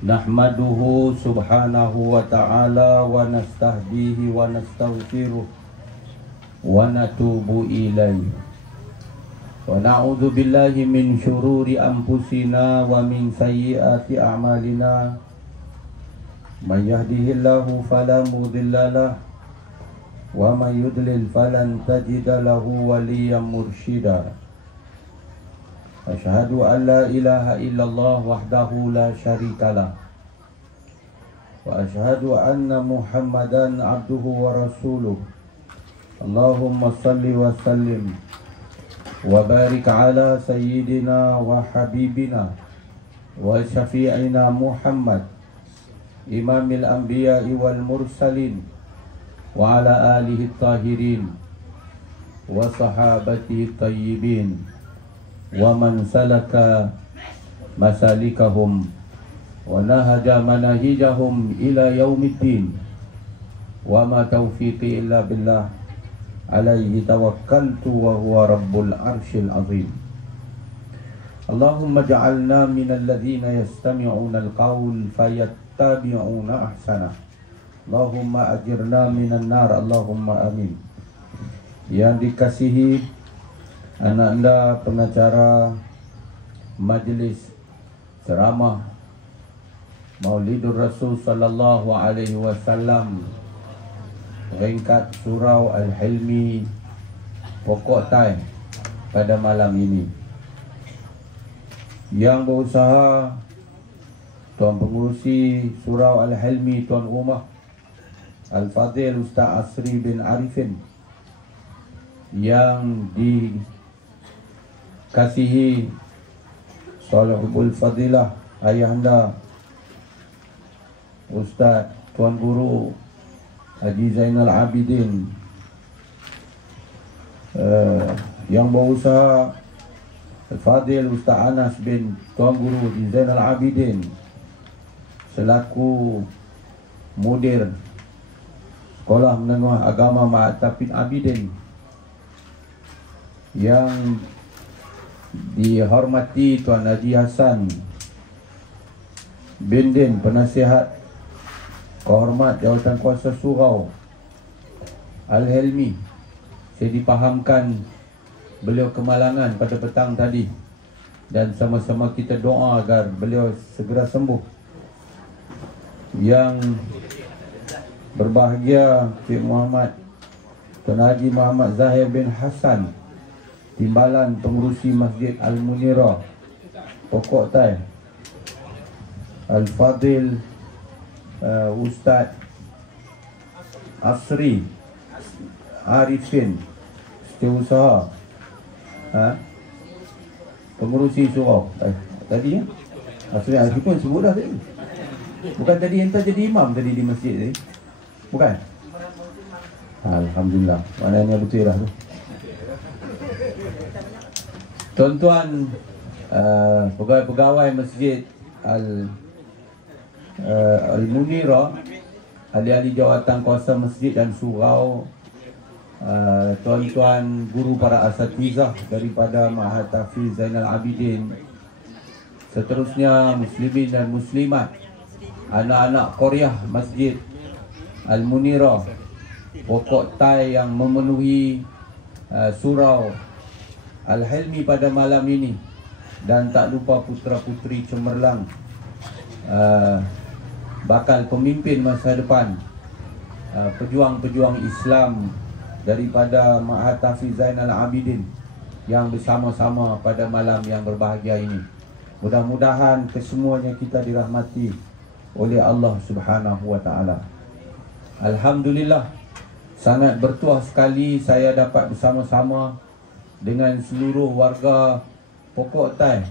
Nahmaduhu subhanahu wa ta'ala wa nastahdihi wa nastaghfiruh wa natubu ilayhi wa na'udzu billahi min syururi anfusina wa min sayyiati a'malina. May yahdihillahu fala mudilla lahu wa may yudlil falan tajida lahu waliyyan mursyida. Asyhadu an la ilaha illallah wahdahu la syarikalah wa asyhadu anna Muhammadan abduhu wa rasuluh. Allahumma salli wa sallim wa barik ala sayyidina wa habibina wa syafi'ina Muhammad imamil anbiya'i wal mursalin wa ala alihi tahirin wa sahabatihi tayyibin wa man salaka masalikahum wa nahaja manahijahum ila yaumiddin wa ma taufiqi illa billah alaihi tawakkaltu wa huwa rabbul arshil azim. Allahumma ja'alna minal ladzina yastami'una al-qawl fayattabi'una ahsana. Allahumma ajirna minan nar, Allahumma amin. Yang dikasihi anak anda pengacara majlis ceramah Maulidur Rasul sallallahu alaihi wasallam ringkat surau Al-Hilmi pokok tai pada malam ini, yang berusaha tuan pengurusi surau Al-Hilmi, tuan rumah Al-Fadhil Ustaz Asri bin Arifin, yang dikasihi Salihul Fadilah ayahanda Ustaz Tuan Guru Haji Zainal Abidin, yang berusaha Al-Fadhil Ustaz Anas bin Tuan Guru Haji Zainal Abidin selaku mudir Sekolah Menengah Agama Ma'atafid Abidin, yang dihormati Tuan Haji Hasan bin Din, penasihat kehormat Jawatan Kuasa Surau Al-Hilmi. Saya dipahamkan beliau kemalangan pada petang tadi, dan sama-sama kita doa agar beliau segera sembuh. Yang berbahagia Cik Muhammad Tuan Haji Muhammad Zahir bin Hasan, Timbalan Pengurusi Masjid Al-Munirah pokok tai, Al-Fadhil Ustaz Asri Arifin, setiausaha pengurusi surau tadi ya, Asri Arifin pun sebut dah tadi. Bukan tadi yang jadi imam tadi di masjid tadi, bukan? Alhamdulillah, maknanya betul dah tu. Tuan-tuan pegawai-pegawai Masjid Al-Munirah, ahli-ahli jawatan kuasa masjid dan surau, tuan-tuan guru para asatizah daripada Ma'had Tahfiz Zainal Abidin, seterusnya muslimin dan muslimat, anak-anak Qaryah Masjid Al-Munirah pokok tai yang memenuhi surau Al-Hilmi pada malam ini, dan tak lupa putra-putri cemerlang bakal pemimpin masa depan, pejuang-pejuang Islam daripada Ma'had Tahfiz Zainal Abidin yang bersama-sama pada malam yang berbahagia ini. Mudah-mudahan kesemuanya kita dirahmati oleh Allah Subhanahu wa ta'ala. Alhamdulillah, sangat bertuah sekali saya dapat bersama-sama dengan seluruh warga pokok tai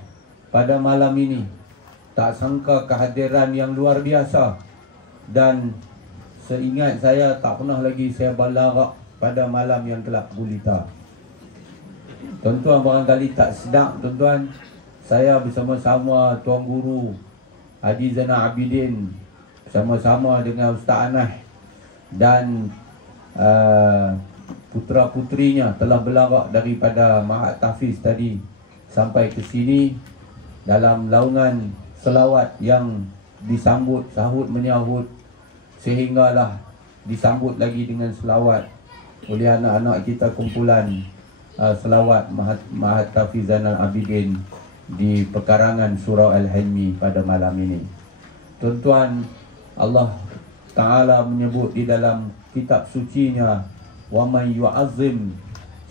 pada malam ini. Tak sangka kehadiran yang luar biasa, dan seingat saya tak pernah lagi saya balagh pada malam yang gelap gulita. Tuan-tuan barangkali tak sedap, tuan-tuan, saya bersama-sama Tuan Guru Haji Zainal Abidin, bersama-sama dengan Ustaz Anas dan putra-putrinya telah berlarak daripada Ma'had Tahfiz tadi sampai ke sini dalam laungan selawat yang disambut, sahut menyahut, sehinggalah disambut lagi dengan selawat oleh anak-anak kita kumpulan selawat Mahat Tafiz Zainal Abidin di pekarangan Surau Al-Hilmi pada malam ini. Tuan-tuan, Allah Ta'ala menyebut di dalam kitab sucinya, wa man yu'azzim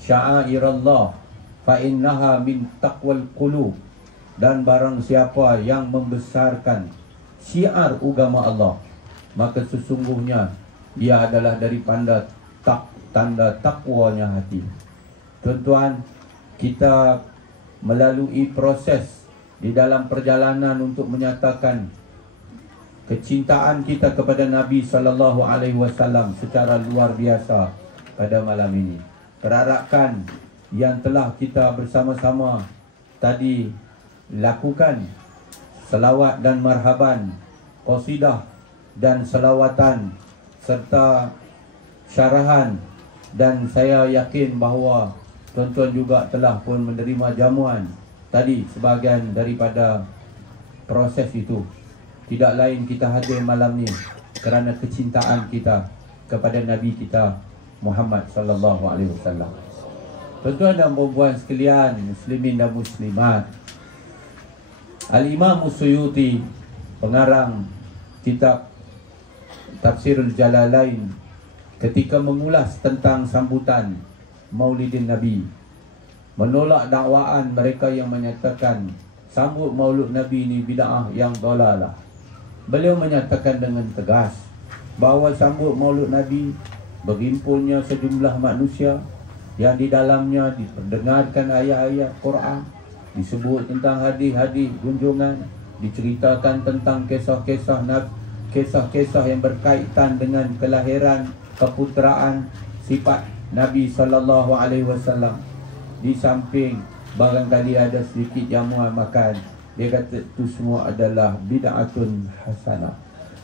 sya'airallah fa innaha min taqwal qulub, dan barang siapa yang membesarkan syiar agama Allah, maka sesungguhnya ia adalah dari tanda takwanya hati. Tuan-tuan, kita melalui proses di dalam perjalanan untuk menyatakan kecintaan kita kepada Nabi sallallahu alaihi wasallam secara luar biasa pada malam ini. Perarakan yang telah kita bersama-sama tadi lakukan, selawat dan marhaban, qasidah dan selawatan serta syarahan, dan saya yakin bahawa tuan-tuan juga telah pun menerima jamuan tadi sebahagian daripada proses itu. Tidak lain kita hadir malam ni kerana kecintaan kita kepada Nabi kita Muhammad sallallahu alaihi wasallam. Tuan-tuan dan puan-puan sekalian, muslimin dan muslimat, Al-Imam Suyuti, pengarang kitab Tafsirul Jalalain, ketika mengulas tentang sambutan Maulidin Nabi, menolak dakwaan mereka yang menyatakan sambut Maulid Nabi ini bid'ah yang dalalah. Beliau menyatakan dengan tegas bahawa sambut Maulid Nabi berhimpunnya sejumlah manusia yang di dalamnya diperdengarkan ayat-ayat Quran, disebut tentang hadis-hadis junjungan, diceritakan tentang kisah-kisah yang berkaitan dengan kelahiran, keputeraan, sifat Nabi sallallahu alaihi wasallam. Di samping barangkali ada sedikit jamuan makan, dia kata itu semua adalah bid'atun hasanah.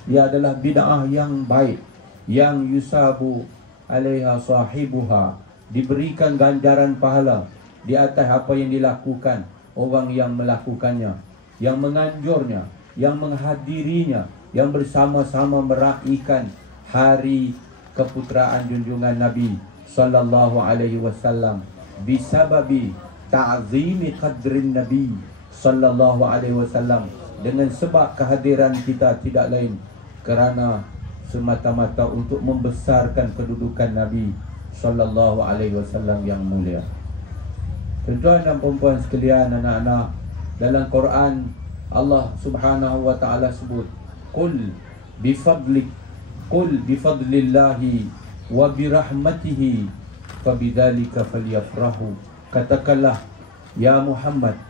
Ia adalah bid'ah yang baik, yang yusabu alaiha sahibuha, diberikan ganjaran pahala di atas apa yang dilakukan orang yang melakukannya, yang menganjurnya, yang menghadirinya, yang bersama-sama meraihkan hari keputeraan junjungan Nabi sallallahu alaihi wasallam bisababi ta'zimi qadrin Nabi sallallahu alaihi wasallam, dengan sebab kehadiran kita tidak lain kerana semata-mata untuk membesarkan kedudukan Nabi sallallahu alaihi wasallam yang mulia. Tuan-tuan dan puan-puan sekalian, anak-anak, dalam Quran Allah Subhanahu wa taala sebut, qul bifadlillahi wa birahmatihi fabidzalika falyafrahu. Katakanlah ya Muhammad,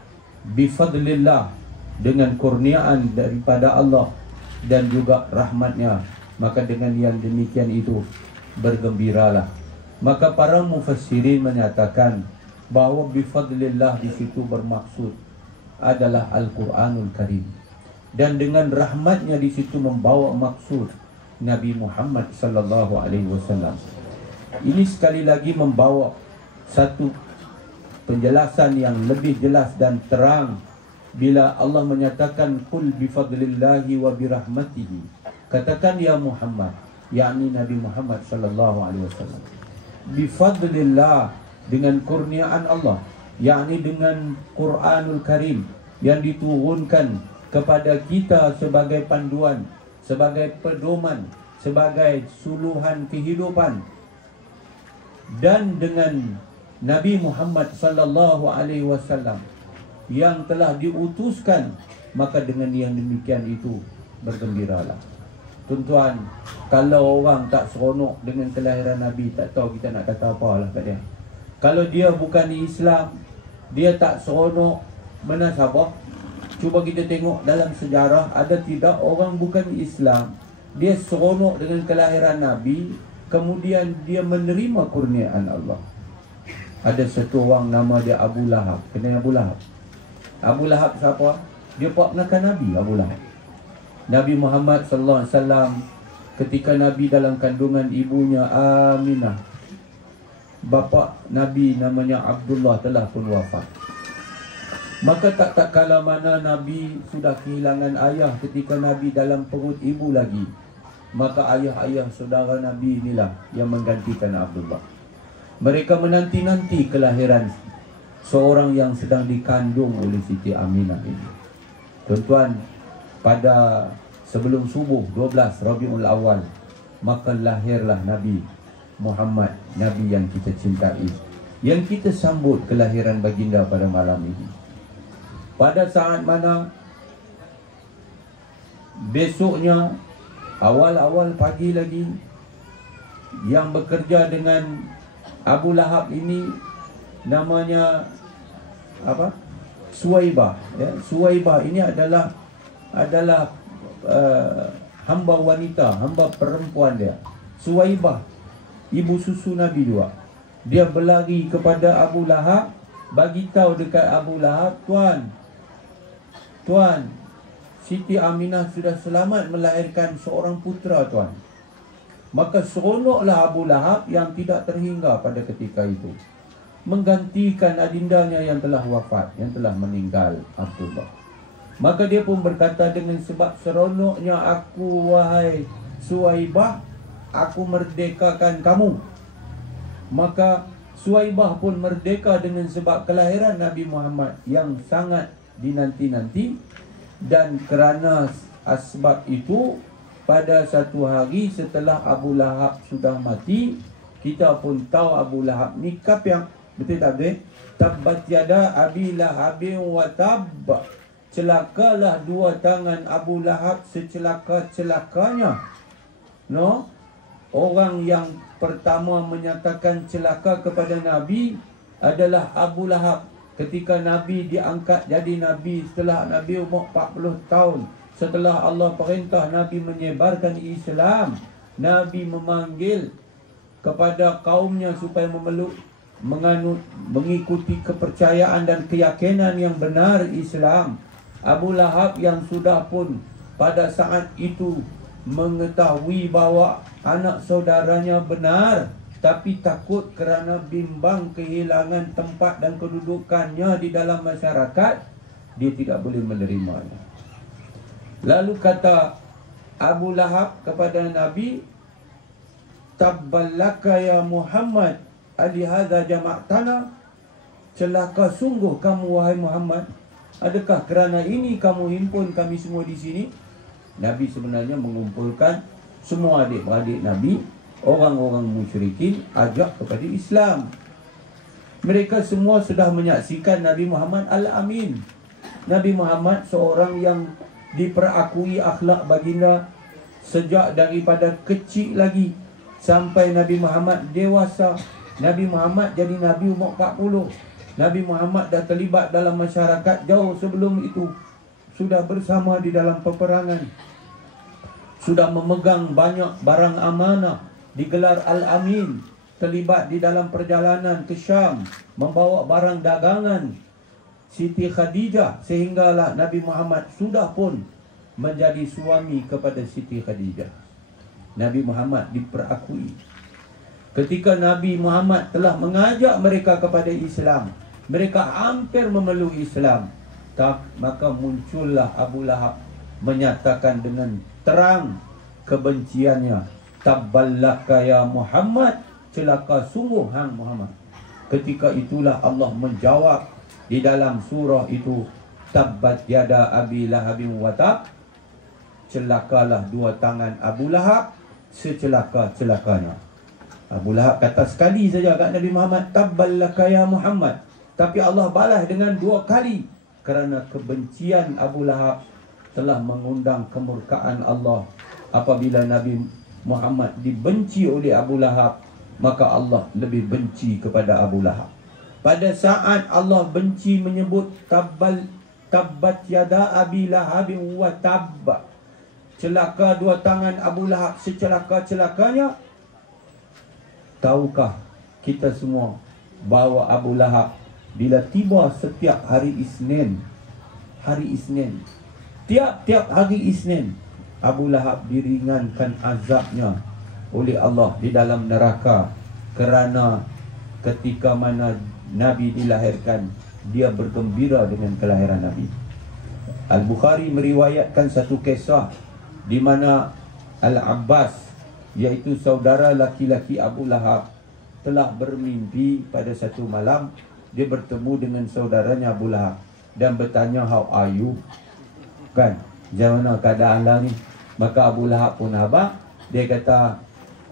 bifadlillah, dengan kurniaan daripada Allah dan juga rahmatnya, maka dengan yang demikian itu bergembiralah. Maka para mufassirin menyatakan bahawa bifadlillah di situ bermaksud adalah Al-Quranul Karim, dan dengan rahmatnya di situ membawa maksud Nabi Muhammad sallallahu alaihi wasallam. Ini sekali lagi membawa satu penjelasan yang lebih jelas dan terang bila Allah menyatakan qul bifadlillahi wa birahmatihi. Katakan ya Muhammad, yakni Nabi Muhammad sallallahu alaihi wasallam, bifadlillah, dengan kurniaan Allah, yakni dengan Quranul Karim yang diturunkan kepada kita sebagai panduan, sebagai pedoman, sebagai suluhan kehidupan, dan dengan Nabi Muhammad sallallahu alaihi wasallam yang telah diutuskan, maka dengan yang demikian itu bergembiralah. Tuan-tuan, kalau orang tak seronok dengan kelahiran Nabi, tak tahu kita nak kata apalah kat dia. Kalau dia bukan Islam, dia tak seronok, mana sabar? Cuba kita tengok dalam sejarah, ada tidak orang bukan Islam dia seronok dengan kelahiran Nabi, kemudian dia menerima kurniaan Allah. Ada satu orang nama dia Abu Lahab. Kenal Abu Lahab? Abu Lahab siapa? Dia ponakan Nabi, Abu Lahab. Nabi Muhammad sallallahu alaihi wasallam ketika Nabi dalam kandungan ibunya Aminah, bapa Nabi namanya Abdullah telah pun wafat. Maka tak kala mana Nabi sudah kehilangan ayah ketika Nabi dalam perut ibu lagi, maka ayah-ayah saudara Nabi inilah yang menggantikan Abdullah. Mereka menanti-nanti kelahiran seorang yang sedang dikandung oleh Siti Aminah ini. Tuan-tuan, pada sebelum subuh 12 Rabiul Awal, maka lahirlah Nabi Muhammad, Nabi yang kita cintai, yang kita sambut kelahiran baginda pada malam ini. Pada saat mana besoknya awal-awal pagi lagi, yang bekerja dengan Abu Lahab ini namanya apa? Suwaibah, ya. Suwaibah ini adalah hamba wanita, hamba perempuan dia. Suwaibah, ibu susu Nabi juga. Dia berlari kepada Abu Lahab, bagi tahu dekat Abu Lahab, Tuan, Siti Aminah sudah selamat melahirkan seorang putera, Tuan. Maka seronoklah Abu Lahab yang tidak terhingga pada ketika itu, menggantikan adindanya yang telah wafat, yang telah meninggal, Abdullah. Maka dia pun berkata, dengan sebab seronoknya aku, wahai Suwaibah, aku merdekakan kamu. Maka Suwaibah pun merdeka dengan sebab kelahiran Nabi Muhammad yang sangat dinanti-nanti. Dan kerana asbab itu, pada satu hari setelah Abu Lahab sudah mati, kita pun tahu Abu Lahab ni kap yang betul tak betul? Tabbat yada Abi Lahabin wa tab. Celakalah dua tangan Abu Lahab secelaka-celakanya. No? Orang yang pertama menyatakan celaka kepada Nabi adalah Abu Lahab. Ketika Nabi diangkat jadi Nabi setelah Nabi umur 40 tahun, setelah Allah perintah Nabi menyebarkan Islam, Nabi memanggil kepada kaumnya supaya menganut, mengikuti kepercayaan dan keyakinan yang benar Islam. Abu Lahab yang sudah pun pada saat itu mengetahui bahawa anak saudaranya benar, tapi takut kerana bimbang kehilangan tempat dan kedudukannya di dalam masyarakat, dia tidak boleh menerimanya. Lalu kata Abu Lahab kepada Nabi, Tabballaka ya Muhammad, alihadha jama'tana. Celaka sungguh kamu wahai Muhammad, adakah kerana ini kamu himpun kami semua di sini? Nabi sebenarnya mengumpulkan semua adik-beradik Nabi, orang-orang musyrikin, ajak kepada Islam. Mereka semua sudah menyaksikan Nabi Muhammad Al-Amin. Nabi Muhammad seorang yang diperakui akhlak baginda sejak daripada kecil lagi sampai Nabi Muhammad dewasa. Nabi Muhammad jadi Nabi umur 40. Nabi Muhammad dah terlibat dalam masyarakat jauh sebelum itu. Sudah bersama di dalam peperangan, sudah memegang banyak barang amanah, digelar Al-Amin, terlibat di dalam perjalanan ke Syam, membawa barang dagangan Siti Khadijah, sehinggalah Nabi Muhammad sudah pun menjadi suami kepada Siti Khadijah. Nabi Muhammad diperakui. Ketika Nabi Muhammad telah mengajak mereka kepada Islam, mereka hampir memeluk Islam, maka muncullah Abu Lahab menyatakan dengan terang kebenciannya, Tabballaka ya Muhammad, celaka sungguh hang Muhammad. Ketika itulah Allah menjawab di dalam surah itu, Tabbat yada Abi Lahabin wa tab. Celakalah dua tangan Abu Lahab secelaka-celakanya. Abu Lahab kata sekali saja kat Nabi Muhammad, Tabballaka ya Muhammad, tapi Allah balas dengan dua kali, kerana kebencian Abu Lahab telah mengundang kemurkaan Allah. Apabila Nabi Muhammad dibenci oleh Abu Lahab, maka Allah lebih benci kepada Abu Lahab. Pada saat Allah benci menyebut Tabbat yada Abi Lahabin wa tab, celaka dua tangan Abu Lahab secelaka-celakanya, tahukah kita semua bahawa Abu Lahab bila tiba setiap hari Isnin, tiap-tiap hari Isnin, Abu Lahab diringankan azabnya oleh Allah di dalam neraka, kerana ketika mana Nabi dilahirkan, dia bergembira dengan kelahiran Nabi. Al-Bukhari meriwayatkan satu kisah di mana Al-Abbas, iaitu saudara laki-laki Abu Lahab, telah bermimpi pada satu malam. Dia bertemu dengan saudaranya Abu Lahab dan bertanya, "How are you?" Kan, macam mana keadaan lah ni? Maka Abu Lahab pun abang, dia kata,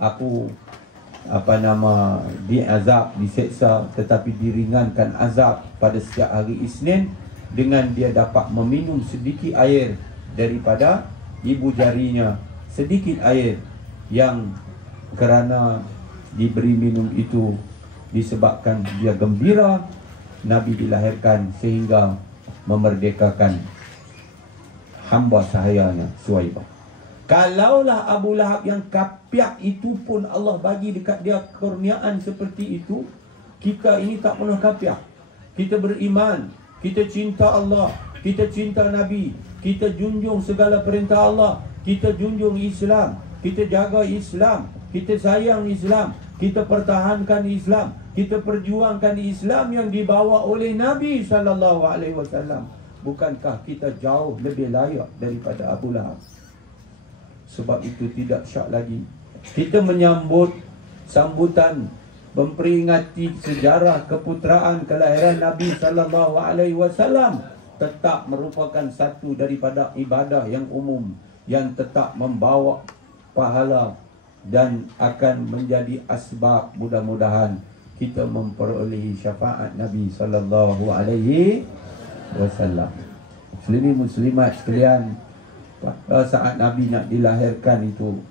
"Aku diazab, diseksa, tetapi diringankan azab pada setiap hari Isnin dengan dia dapat meminum sedikit air daripada ibu jarinya, sedikit air yang kerana diberi minum itu disebabkan dia gembira Nabi dilahirkan sehingga memerdekakan hamba sahayanya Suhaibah." Kalaulah Abu Lahab yang kapiak itu pun Allah bagi dekat dia kurniaan seperti itu, kita ini tak pernah kapiak. Kita beriman, kita cinta Allah, kita cinta Nabi, kita junjung segala perintah Allah, kita junjung Islam, kita jaga Islam, kita sayang Islam, kita pertahankan Islam, kita perjuangkan Islam yang dibawa oleh Nabi SAW. Bukankah kita jauh lebih layak daripada Abu Lahab? Sebab itu tidak syak lagi kita menyambut sambutan memperingati sejarah keputeraan kelahiran Nabi SAW. Tetap merupakan satu daripada ibadah yang umum yang tetap membawa pahala dan akan menjadi asbab mudah-mudahan kita memperolehi syafaat Nabi SAW. Muslimin muslimat sekalian, saat Nabi nak dilahirkan itu,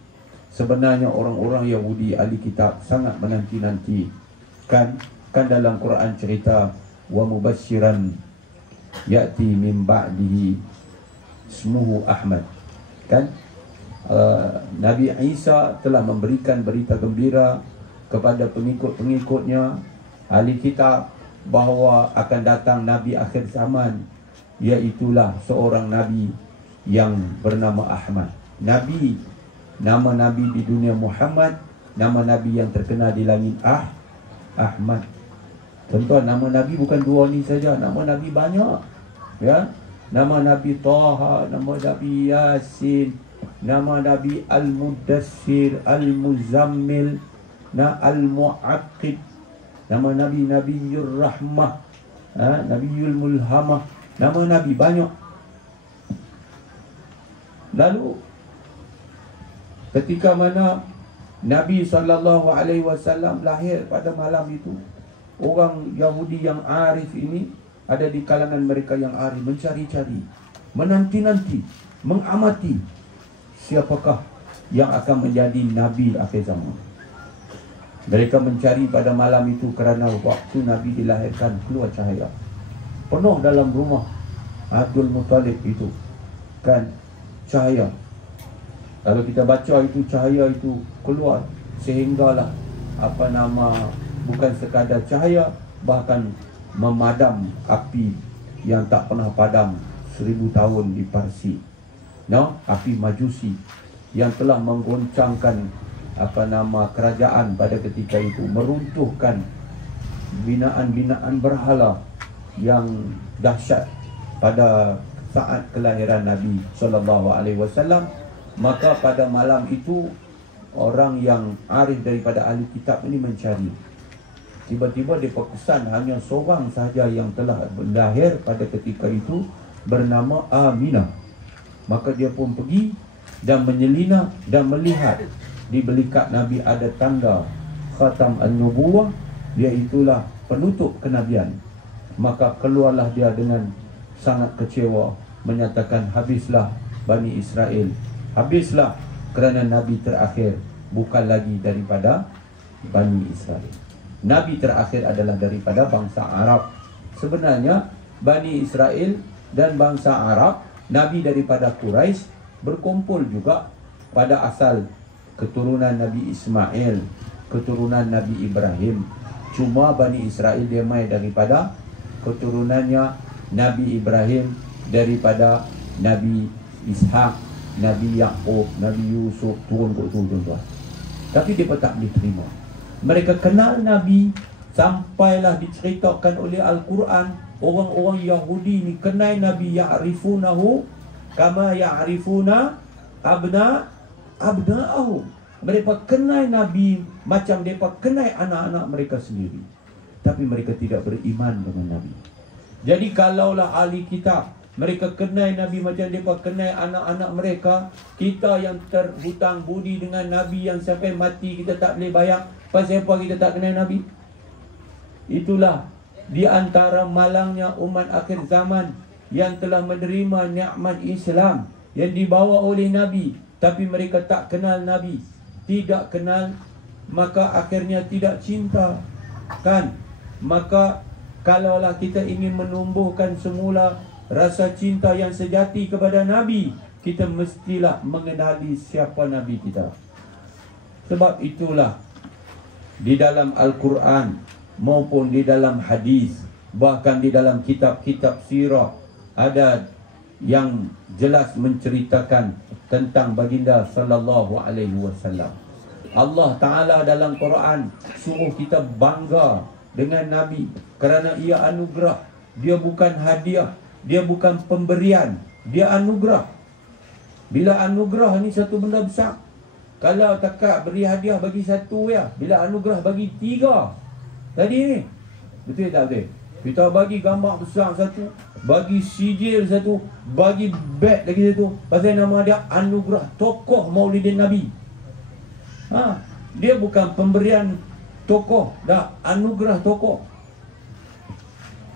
sebenarnya orang-orang Yahudi ahli kitab sangat menanti-nanti. Kan dalam Quran cerita, wa mubasyiran ya'ti min ba'dihi ismuhu Ahmad. Kan Nabi Isa telah memberikan berita gembira kepada pengikut-pengikutnya ahli kitab bahawa akan datang Nabi akhir zaman, iaitulah seorang Nabi yang bernama Ahmad. Nama Nabi di dunia Muhammad, nama Nabi yang terkenal di langit Ahmad. Tuan-tuan, nama Nabi bukan dua ni saja, nama Nabi banyak. Ya, nama Nabi Taha, nama Nabi Yasin, nama Nabi Al-Mudassir, Al-Muzammil, Al-Mu'aqid, nama Nabi Nabiyur Rahmah, Nabiyul Mulhamah. Nama Nabi banyak. Lalu ketika mana Nabi SAW lahir pada malam itu, orang Yahudi yang arif ini, ada di kalangan mereka yang arif, mencari-cari, menanti-nanti, mengamati siapakah yang akan menjadi Nabi akhir zaman. Mereka mencari pada malam itu kerana waktu Nabi dilahirkan keluar cahaya. Penuh dalam rumah Abdul Muttalib itu, kan, cahaya. Kalau kita baca itu, cahaya itu keluar sehinggalah bukan sekadar cahaya, bahkan memadam api yang tak pernah padam 1000 tahun di Parsi. Api Majusi yang telah menggoncangkan kerajaan pada ketika itu, meruntuhkan binaan-binaan berhala yang dahsyat pada saat kelahiran Nabi SAW. Maka pada malam itu, orang yang arif daripada ahli kitab ini mencari. Tiba-tiba dia berkesan hanya seorang sahaja yang telah lahir pada ketika itu, bernama Aminah. Maka dia pun pergi dan menyelinap dan melihat di belikat Nabi ada tanda Khatam An-Nubuwah, iaitulah penutup kenabian. Maka keluarlah dia dengan sangat kecewa, menyatakan, habislah Bani Israel, habislah, kerana Nabi terakhir bukan lagi daripada Bani Israel. Nabi terakhir adalah daripada bangsa Arab. Sebenarnya Bani Israel dan bangsa Arab, Nabi daripada Quraisy, berkumpul juga pada asal keturunan Nabi Ismail, keturunan Nabi Ibrahim. Cuma Bani Israel dia mai daripada keturunannya Nabi Ibrahim, daripada Nabi Ishak, Nabi Yaqub, Nabi Yusuf, turun ke tuan-tuan. Tapi dia tak boleh terima. Mereka kenal Nabi sampailah diceritakan oleh Al-Quran orang-orang Yahudi ni kenal Nabi, ya'rifunahu kama ya'rifuna abna'ahum. Mereka kenal Nabi macam mereka kenal anak-anak mereka sendiri. Tapi mereka tidak beriman dengan Nabi. Jadi kalaulah ahli kitab mereka kenal Nabi macam mereka kenal anak-anak mereka, kita yang terhutang budi dengan Nabi yang sampai mati kita tak boleh bayar, pasal apa kita tak kenal Nabi? Itulah di antara malangnya umat akhir zaman yang telah menerima nikmat Islam yang dibawa oleh Nabi, tapi mereka tak kenal Nabi, tidak kenal, maka akhirnya tidak cinta, kan? Maka kalaulah kita ingin menumbuhkan semula rasa cinta yang sejati kepada Nabi, kita mestilah mengenali siapa Nabi kita. Sebab itulah di dalam Al-Quran maupun di dalam hadis, bahkan di dalam kitab-kitab sirah, ada yang jelas menceritakan tentang baginda sallallahu alaihi wasallam. Allah Ta'ala dalam Quran suruh kita bangga dengan Nabi kerana ia anugerah. Dia bukan hadiah, dia bukan pemberian, dia anugerah. Bila anugerah ni satu benda besar. Kalau takat beri hadiah bagi satu ya, bila anugerah bagi 3. Tadi ni betul tak betul? Kita bagi gambar besar satu, bagi sijil satu, bagi beg lagi satu. Pasal nama dia anugerah tokoh Maulidin Nabi. Dia bukan pemberian tokoh, dah anugerah tokoh.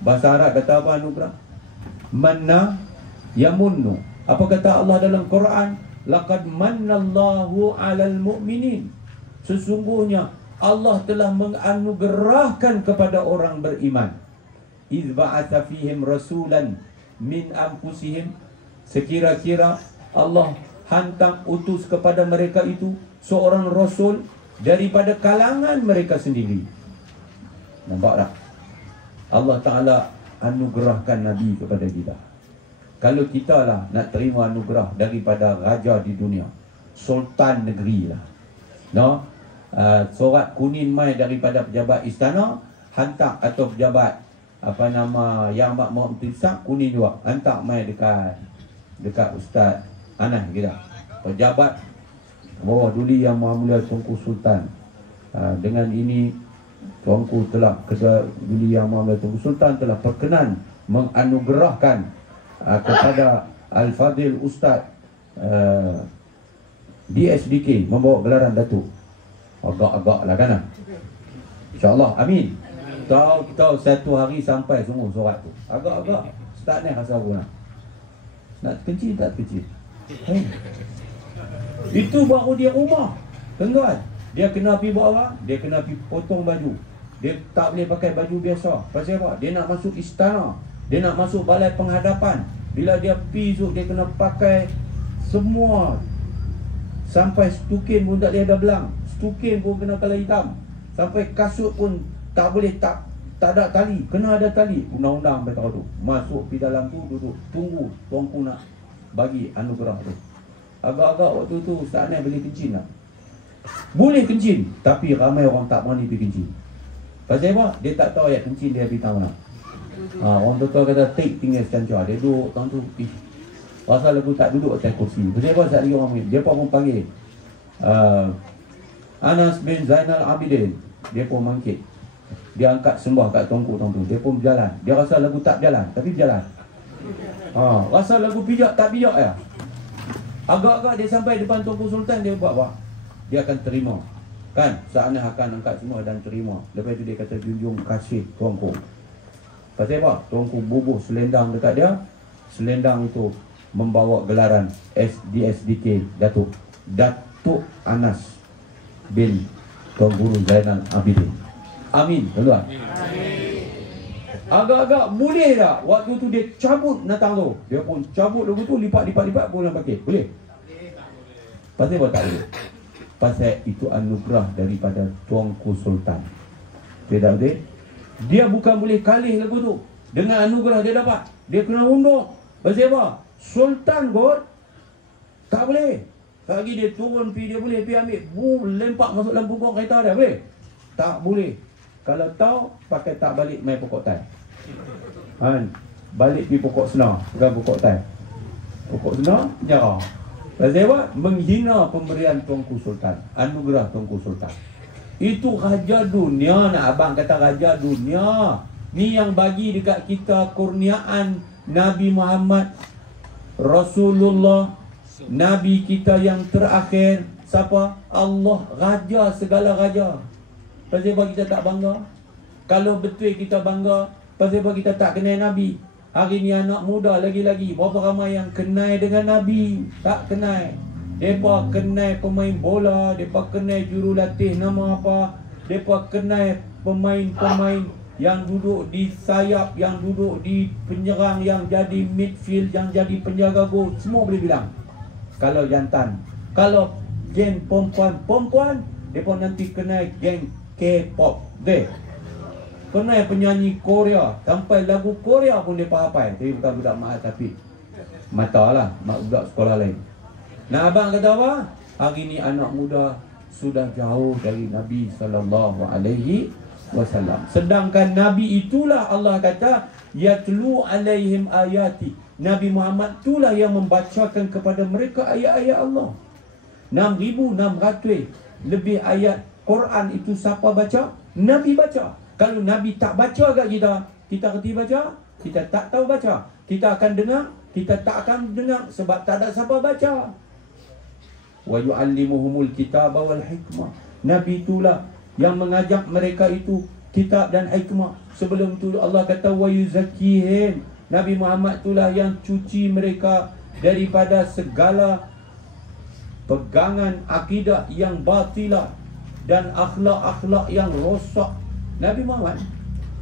Bahasa Arab kata apa anugerah? Manna yamunnu. Apa kata Allah dalam Quran? Laqad mannallahu 'alal mu'minin. Sesungguhnya Allah telah menganugerahkan kepada orang beriman. Iz ba'atha fihim rasulan min anfusihim. Sekira-kira Allah hantar utus kepada mereka itu seorang rasul daripada kalangan mereka sendiri. Nampak tak? Allah Ta'ala anugerahkan Nabi kepada kita. Kalau kita lah nak terima anugerah daripada raja di dunia, sultan negeri lah, no? Surat kuning mai daripada pejabat istana, hantar, atau pejabat apa nama yang makmum tisak kuning juga, hantar mai dekat Ustaz Anas kita, pejabat bawah duli yang Mulia Tunku Sultan. Dengan ini Tuanku telah, Duli Yang Mulia Tunku Sultan telah berkenan menganugerahkan kepada Al-Fadhil Ustaz DSDK membawa gelaran Datuk. Agak-agak lah kan? InsyaAllah, amin. Tahu satu hari sampai semua surat tu. Agak-agak start ni rasa apa nak kecil tak kecil. Itu baru dia rumah. Tuan-tuan, dia kena pergi buat apa? Dia kena pergi potong baju. Dia tak boleh pakai baju biasa. Pasal apa? Dia nak masuk istana, dia nak masuk balai penghadapan. Bila dia pergi tu, dia kena pakai semua. Sampai stukin pun tak boleh ada belang, stukin pun kena kala hitam. Sampai kasut pun tak boleh, tak ada tali, kena ada tali. Undang-undang beritahu tu. Masuk pergi dalam tu, duduk, tunggu tuanku nak bagi anugerah tu. Agak-agak waktu tu Ustaz Anai boleh kencing lah. Boleh kencing, tapi ramai orang tak berani pergi kencing. Pasal apa? Dia tak tahu ayat kencing dia beritahu nak. Orang tua kata take tinggal secancar. Dia duduk tuan tu, pasal aku tak duduk atas kursi. Pasal apa? Saat dia orang dia pun panggil Anas bin Zainal Abidin. Dia pun mangkit. Dia angkat sembah kat tuanku. Dia pun berjalan. Dia rasa lagu tak berjalan, tapi berjalan. Rasa lagu pijak tak pijak ya. Agak-agak dia sampai depan Tuanku Sultan, dia buat apa? Dia akan terima. Kan? Saatnya akan angkat semua dan terima. Lepas tu dia kata, junjung kasih tuanku. Pasal apa? Tuanku bubuh selendang dekat dia. Selendang itu membawa gelaran DSDK Datuk Anas bin Tuan Guru Zainal Abidin. Amin. Tuan-tuan. Agak-agak boleh tak? Waktu tu dia cabut natang tu. Dia pun cabut lagu tu, lipat pulang pakai. Boleh? Pasal apa tak boleh? Pasal itu anugerah daripada Tuanku Sultan. Dia tak boleh? Dia bukan boleh kalih lagu tu. Dengan anugerah dia dapat, dia kena undur. Pasal apa? Sultan kot tak boleh. Lagi dia turun pergi, dia boleh pergi ambil, boom, lempak masuk dalam pokok kereta dia. Boleh? Tak boleh. Kalau tahu, pakai tak balik main pokok tan. Balik pergi pokok senar, bukan pokok tai. Pokok senar, penjara. Pasal apa? Menghina pemberian Tuanku Sultan, anugerah Tuanku Sultan. Itu raja dunia, nak abang kata raja dunia. Ni yang bagi dekat kita kurniaan Nabi Muhammad Rasulullah, Nabi kita yang terakhir. Siapa? Allah, raja segala raja. Pasal apa kita tak bangga? Kalau betul kita bangga, pasal apa kita tak kenal Nabi? Hari ni anak muda lagi-lagi, berapa ramai yang kenal dengan Nabi? Tak kenal. Mereka kenal pemain bola, mereka kenal jurulatih nama apa, mereka kenal pemain-pemain yang duduk di sayap, yang duduk di penyerang, yang jadi midfield, yang jadi penjaga gol. Semua boleh bilang. Kalau jantan. Kalau geng perempuan, mereka nanti kenal geng K-pop. Kenal penyanyi Korea, sampai lagu Korea pun dia hafal. Tapi bukan budak mak tapi mata lah, mak budak sekolah lain. Nah, abang kata apa? Hari ni anak muda sudah jauh dari Nabi SAW. Sedangkan Nabi itulah Allah kata yatlu alaihim ayati. Nabi Muhammad itulah yang membacakan kepada mereka ayat-ayat Allah. 6,600 lebih ayat Quran itu siapa baca? Nabi baca. Kalau Nabi tak baca kat kita, kita kerti baca, kita tak tahu baca. Kita akan dengar, kita tak akan dengar sebab tak ada siapa baca. Wa yu'allimuhumul kitaba wal hikmah. Nabi itulah yang mengajak mereka itu kitab dan hikmah. Sebelum itu Allah kata wa yuzakkihim. Nabi Muhammad itulah yang cuci mereka daripada segala pegangan akidah yang batilah dan akhlak-akhlak yang rosak. Nabi Muhammad,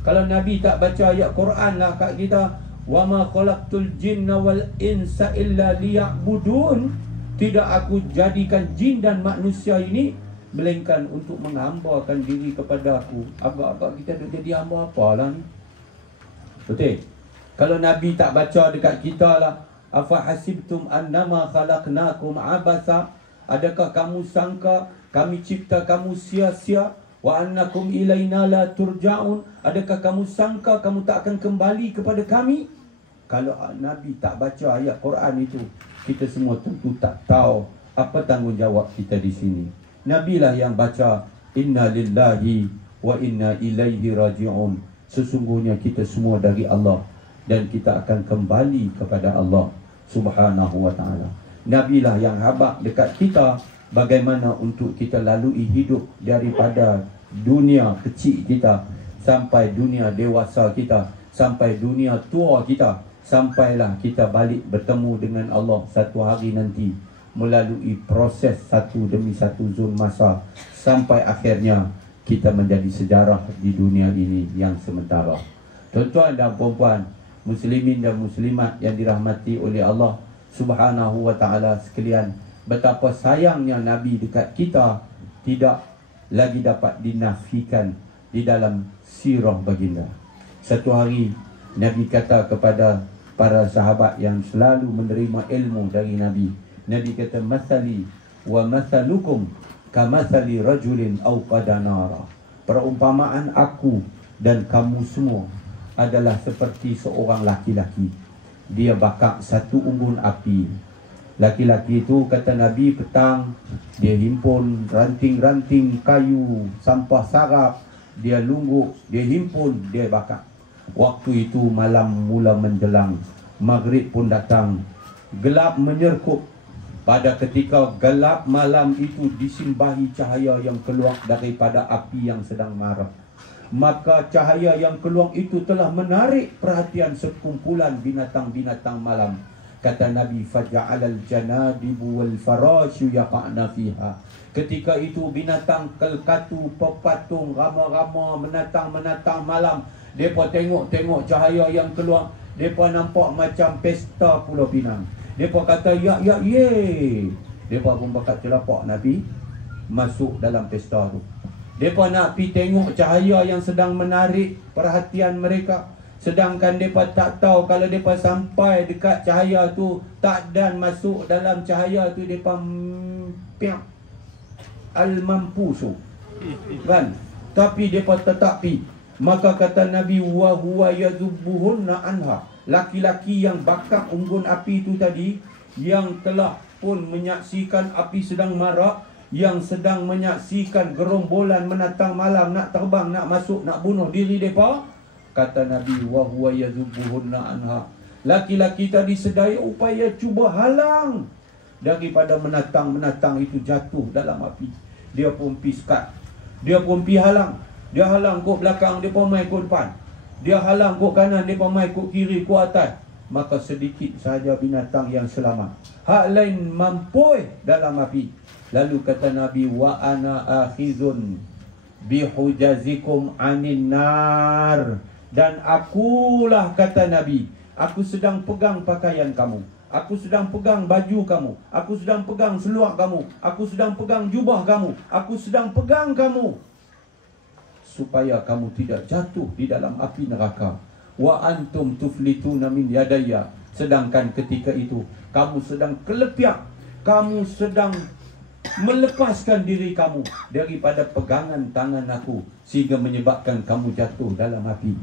kalau Nabi tak baca ayat Quran lah kat kita, wa ma khalaqtul jinna wal insa illa liya'budun, tidak aku jadikan jin dan manusia ini melainkan untuk menghambakan diri kepada aku. Agak-agak kita dah jadi hamba apalah ni? Betul? Kalau Nabi tak baca dekat kita lah, afa hasibtum annama khalaqnakum abasa, adakah kamu sangka kami cipta kamu sia-sia? Wa annakum ilaina la turja'un, adakah kamu sangka kamu tak akan kembali kepada kami? Kalau Nabi tak baca ayat Quran itu, kita semua tentu tak tahu apa tanggungjawab kita di sini. Nabilah yang baca inna lillahi wa inna ilaihi raji'un. Sesungguhnya kita semua dari Allah dan kita akan kembali kepada Allah Subhanahu wa ta'ala. Nabilah yang habaq dekat kita bagaimana untuk kita lalui hidup daripada dunia kecil kita sampai dunia dewasa kita, sampai dunia tua kita, sampailah kita balik bertemu dengan Allah satu hari nanti melalui proses satu demi satu zon masa sampai akhirnya kita menjadi sejarah di dunia ini yang sementara. Tuan-tuan dan puan-puan, muslimin dan muslimat yang dirahmati oleh Allah Subhanahu wa ta'ala sekalian, betapa sayangnya Nabi dekat kita tidak lagi dapat dinafikan di dalam sirah baginda. Satu hari Nabi kata kepada para sahabat yang selalu menerima ilmu dari Nabi, Nabi kata masali wa masalukum kamathali rajulin awqada nara. Perumpamaan aku dan kamu semua adalah seperti seorang laki-laki, dia bakar satu unggun api. Laki-laki itu kata Nabi petang dia himpun ranting-ranting kayu, sampah sarap, dia lungguk, dia himpun, dia bakar. Waktu itu malam mula menjelang, maghrib pun datang, gelap menyerkup. Pada ketika gelap malam itu disimbahi cahaya yang keluar daripada api yang sedang marah. Maka cahaya yang keluar itu telah menarik perhatian sekumpulan binatang-binatang malam. Kata Nabi, faja'alal janadibu wal farasyu yaqa'na fiha. Ketika itu binatang kelkatu, pepatung, rama-rama, menatang-menatang malam, depa tengok-tengok cahaya yang keluar, depa nampak macam pesta Pulau Pinang. Depa kata ya ye. Depa pun bakat telapak Nabi masuk dalam pesta tu. Depa nak pi tengok cahaya yang sedang menarik perhatian mereka. Sedangkan mereka tak tahu kalau mereka sampai dekat cahaya tu, tak dan masuk dalam cahaya tu, mereka al-mampusu kan? Tapi mereka tetap pi Maka kata Nabi, wa huwa yadhubbuhunna anha. Laki-laki yang bakar unggun api itu tadi, yang telah pun menyaksikan api sedang marak, yang sedang menyaksikan gerombolan menatang malam nak terbang, nak masuk, nak bunuh diri mereka, kata Nabi, wa huwa yadhubbuhunna anha. Laki-laki tadi sedaya upaya cuba halang daripada menatang-menatang itu jatuh dalam api. Dia pun pergi sekat, dia pun pergi halang. Dia halang kok belakang, dia pun main kok depan. Dia halang kok kanan, dia pun main kok kiri, kok atas. Maka sedikit sahaja binatang yang selamat, hak lain mampui dalam api. Lalu kata Nabi, wa ana akhizun bihujazikum anin nar. Dan akulah, kata Nabi, aku sedang pegang pakaian kamu, aku sedang pegang baju kamu, aku sedang pegang seluar kamu, aku sedang pegang jubah kamu, aku sedang pegang kamu, supaya kamu tidak jatuh di dalam api neraka. Wa antum tuflituna min yadayya. Sedangkan ketika itu kamu sedang kelepiak, kamu sedang melepaskan diri kamu daripada pegangan tangan aku, sehingga menyebabkan kamu jatuh dalam api.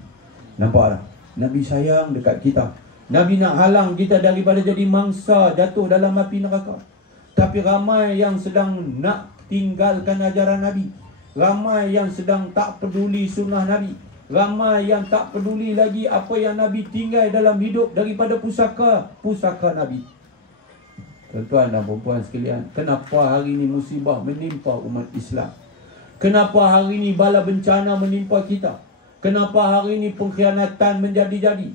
Nampak tak? Nabi sayang dekat kita. Nabi nak halang kita daripada jadi mangsa jatuh dalam api neraka. Tapi ramai yang sedang nak tinggalkan ajaran Nabi, ramai yang sedang tak peduli sunnah Nabi, ramai yang tak peduli lagi apa yang Nabi tinggal dalam hidup daripada pusaka Nabi. Tuan-tuan dan puan-puan sekalian, kenapa hari ini musibah menimpa umat Islam? Kenapa hari ini bala bencana menimpa kita? Kenapa hari ini pengkhianatan menjadi-jadi?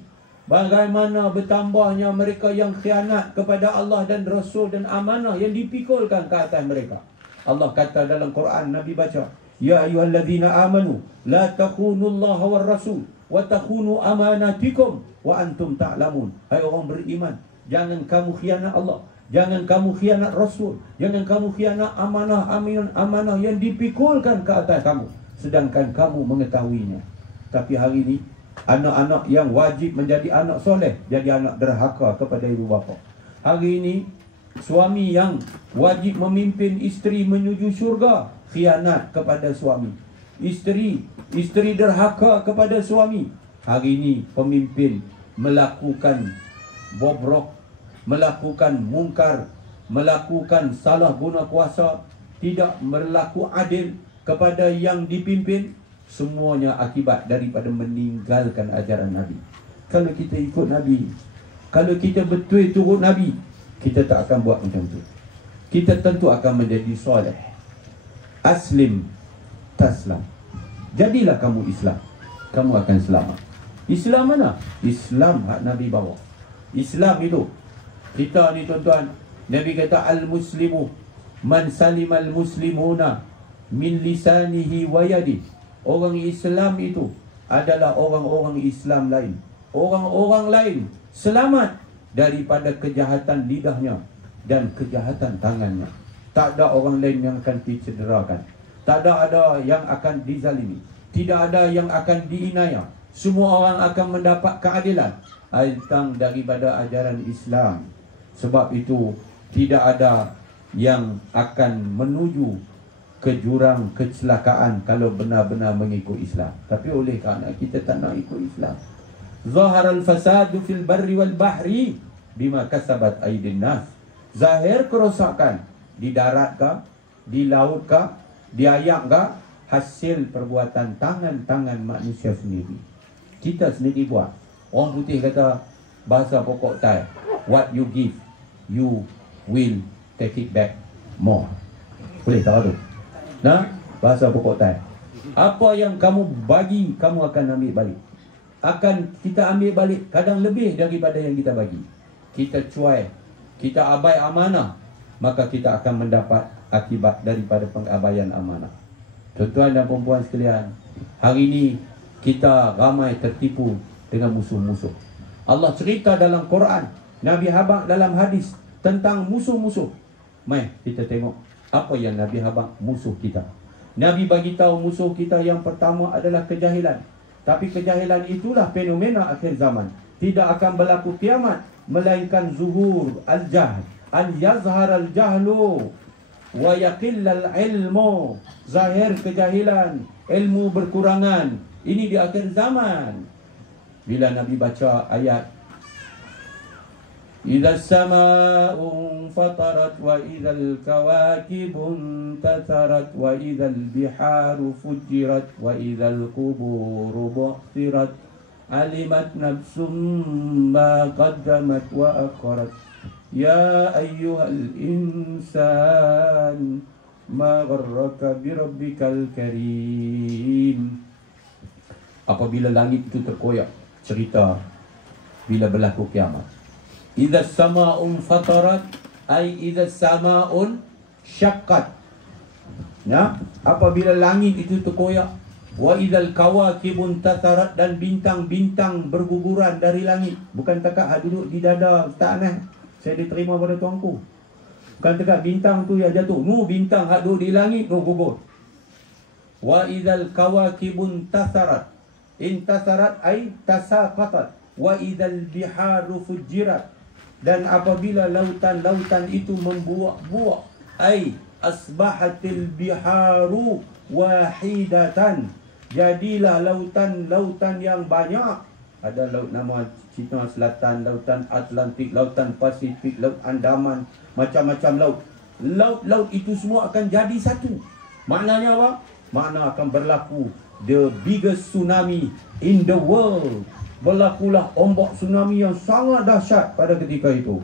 Bagaimana bertambahnya mereka yang khianat kepada Allah dan Rasul dan amanah yang dipikulkan ke atas mereka. Allah kata dalam Quran, Nabi baca, ya ayyuhallazina amanu la takhunullaha war rasul wa takhunu amanatikum wa antum ta'lamun. Hai orang beriman, jangan kamu khianat Allah, jangan kamu khianat Rasul, jangan kamu khianat amanah yang dipikulkan ke atas kamu, sedangkan kamu mengetahuinya. Tapi hari ini anak-anak yang wajib menjadi anak soleh jadi anak derhaka kepada ibu bapa. Hari ini suami yang wajib memimpin isteri menuju syurga khianat kepada suami. Isteri derhaka kepada suami. Hari ini pemimpin melakukan bobrok, melakukan mungkar, melakukan salah guna kuasa, tidak berlaku adil kepada yang dipimpin. Semuanya akibat daripada meninggalkan ajaran Nabi. Kalau kita ikut Nabi, kalau kita betul turut Nabi, kita tak akan buat macam tu. Kita tentu akan menjadi soleh. Aslim taslam. Jadilah kamu Islam, kamu akan selamat. Islam mana? Islam hak Nabi bawa. Islam itu, kita ni tuan-tuan, Nabi kata al-muslimu man salimal muslimuna min lisanihi wa yadihi. Orang Islam itu adalah orang-orang Islam lain, orang-orang lain selamat daripada kejahatan lidahnya dan kejahatan tangannya. Tak ada orang lain yang akan dicederakan, tak ada yang akan dizalimi, tidak ada yang akan diinaya. Semua orang akan mendapat keadilan datang daripada ajaran Islam. Sebab itu tidak ada yang akan menuju ke jurang kecelakaan kalau benar-benar mengikut Islam. Tapi oleh kerana kita tak nak ikut Islam, zaharal fasadu fil barri wal bahri bima kasabat aydin nas. Zahir kerosakan di darat ke, di laut ke, di air ke, hasil perbuatan tangan-tangan manusia sendiri. Kita sendiri buat. Orang putih kata, bahasa pokok Thai, what you give, you will take it back more. Boleh tahu tu? Nah, bahasa pokok Thai. Apa yang kamu bagi, kamu akan ambil balik. Akan kita ambil balik kadang lebih daripada yang kita bagi. Kita cuai, kita abai amanah, maka kita akan mendapat akibat daripada pengabaian amanah. Tuan-tuan dan puan-puan sekalian, hari ini kita ramai tertipu dengan musuh-musuh. Allah cerita dalam Quran, Nabi habaq dalam hadis tentang musuh-musuh. Mai kita tengok apa yang Nabi habaq musuh kita. Nabi bagi tahu musuh kita yang pertama adalah kejahilan. Tapi kejahilan itulah fenomena akhir zaman. Tidak akan berlaku kiamat melainkan zuhur al-jahl, an yazhar al-jahlu wa yaqil al-ilmu. Zahir kejahilan, ilmu berkurangan, Ini di akhir zaman. Bila Nabi baca ayat Idza as-samaa'u fatarat wa idzal kawakibu intatharat wa idzal biharu fujirat wa idzal quburu bu'thirat alimat nafsum ma qaddamat wa akharat ya ayyuhal insan ma gharraka bi rabbikal karim. Apabila langit itu terkoyak, cerita bila berlaku kiamat. Idza as-samaa'u fatarat ay idza as-samaa'u syaqqat. Ya, apabila langit itu terkoyak, wa idzal kawakibun tatharat, dan bintang-bintang berguguran dari langit. Bukan takat hak duduk di dada Ustaz Anas, saya diterima pada tuanku. Bukan takat bintang tu yang jatuh. Nu bintang hak duduk di langit nu gugur. Wa idzal kawakibun tatharat. Intatharat ay tasaqatat. Wa idzal biharu fujirat. Dan apabila lautan-lautan itu membuak-buak, ay asbahatil biharu wahidatan, jadilah lautan-lautan yang banyak. Ada laut nama Cina Selatan, lautan Atlantik, lautan Pasifik, laut Andaman, macam-macam laut. Laut-laut itu semua akan jadi satu. Maknanya apa? Makna akan berlaku the biggest tsunami in the world. Berlakulah ombak tsunami yang sangat dahsyat pada ketika itu.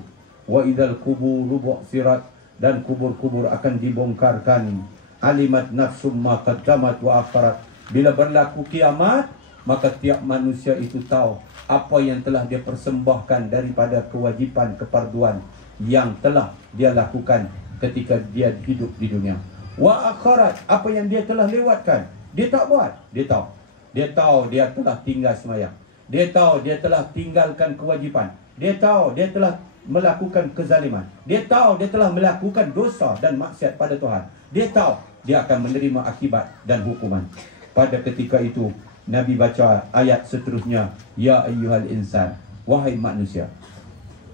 Wa idzal quburu bu'thirat, dan kubur-kubur akan dibongkarkan. Alimat nafsum ma qaddamat wa akharat. Bila berlaku kiamat, maka tiap manusia itu tahu apa yang telah dia persembahkan daripada kewajipan keparduan yang telah dia lakukan ketika dia hidup di dunia. Wa akharat, apa yang dia telah lewatkan, dia tak buat. Dia tahu. Dia tahu dia telah tinggal sembahyang. Dia tahu dia telah tinggalkan kewajipan. Dia tahu dia telah melakukan kezaliman. Dia tahu dia telah melakukan dosa dan maksiat pada Tuhan. Dia tahu dia akan menerima akibat dan hukuman. Pada ketika itu Nabi baca ayat seterusnya, ya ayyuhal insan, wahai manusia.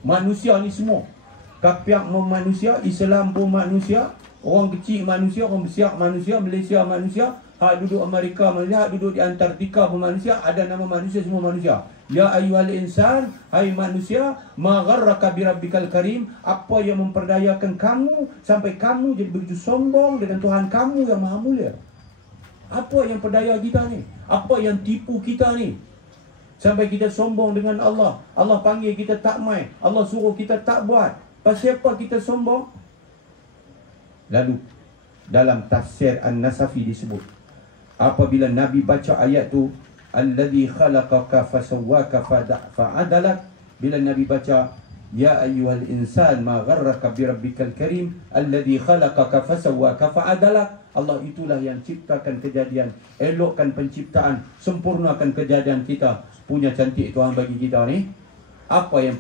Manusia ni semua, kapiak manusia, Islam pun manusia, orang kecil manusia, orang besar manusia, Malaysia manusia, hak duduk Amerika manusia, hak duduk di Antartika pun manusia, ada nama manusia, semua manusia. Ya ayyuhal insan, hai manusia, ma gharraka bi rabbikal karim, apa yang memperdayakan kamu sampai kamu jadi begitu sombong dengan Tuhan kamu yang maha mulia? Apa yang perdaya kita ni? Apa yang tipu kita ni? Sampai kita sombong dengan Allah. Allah panggil kita tak mai, Allah suruh kita tak buat. Pasal apa kita sombong? Lalu dalam tafsir An-Nasafi disebut, apabila Nabi baca ayat tu, alladzi khalaqaka fasawwaka fa'adalak, bila Nabi baca ya ayyuhal insan ma gharraka bi rabbikal karim alladzi khalaqaka fasawwaka fa'adalak, Allah itulah yang ciptakan kejadian, elokkan penciptaan, sempurnakan kejadian kita. Punya cantik Tuhan bagi kita ni. Apa yang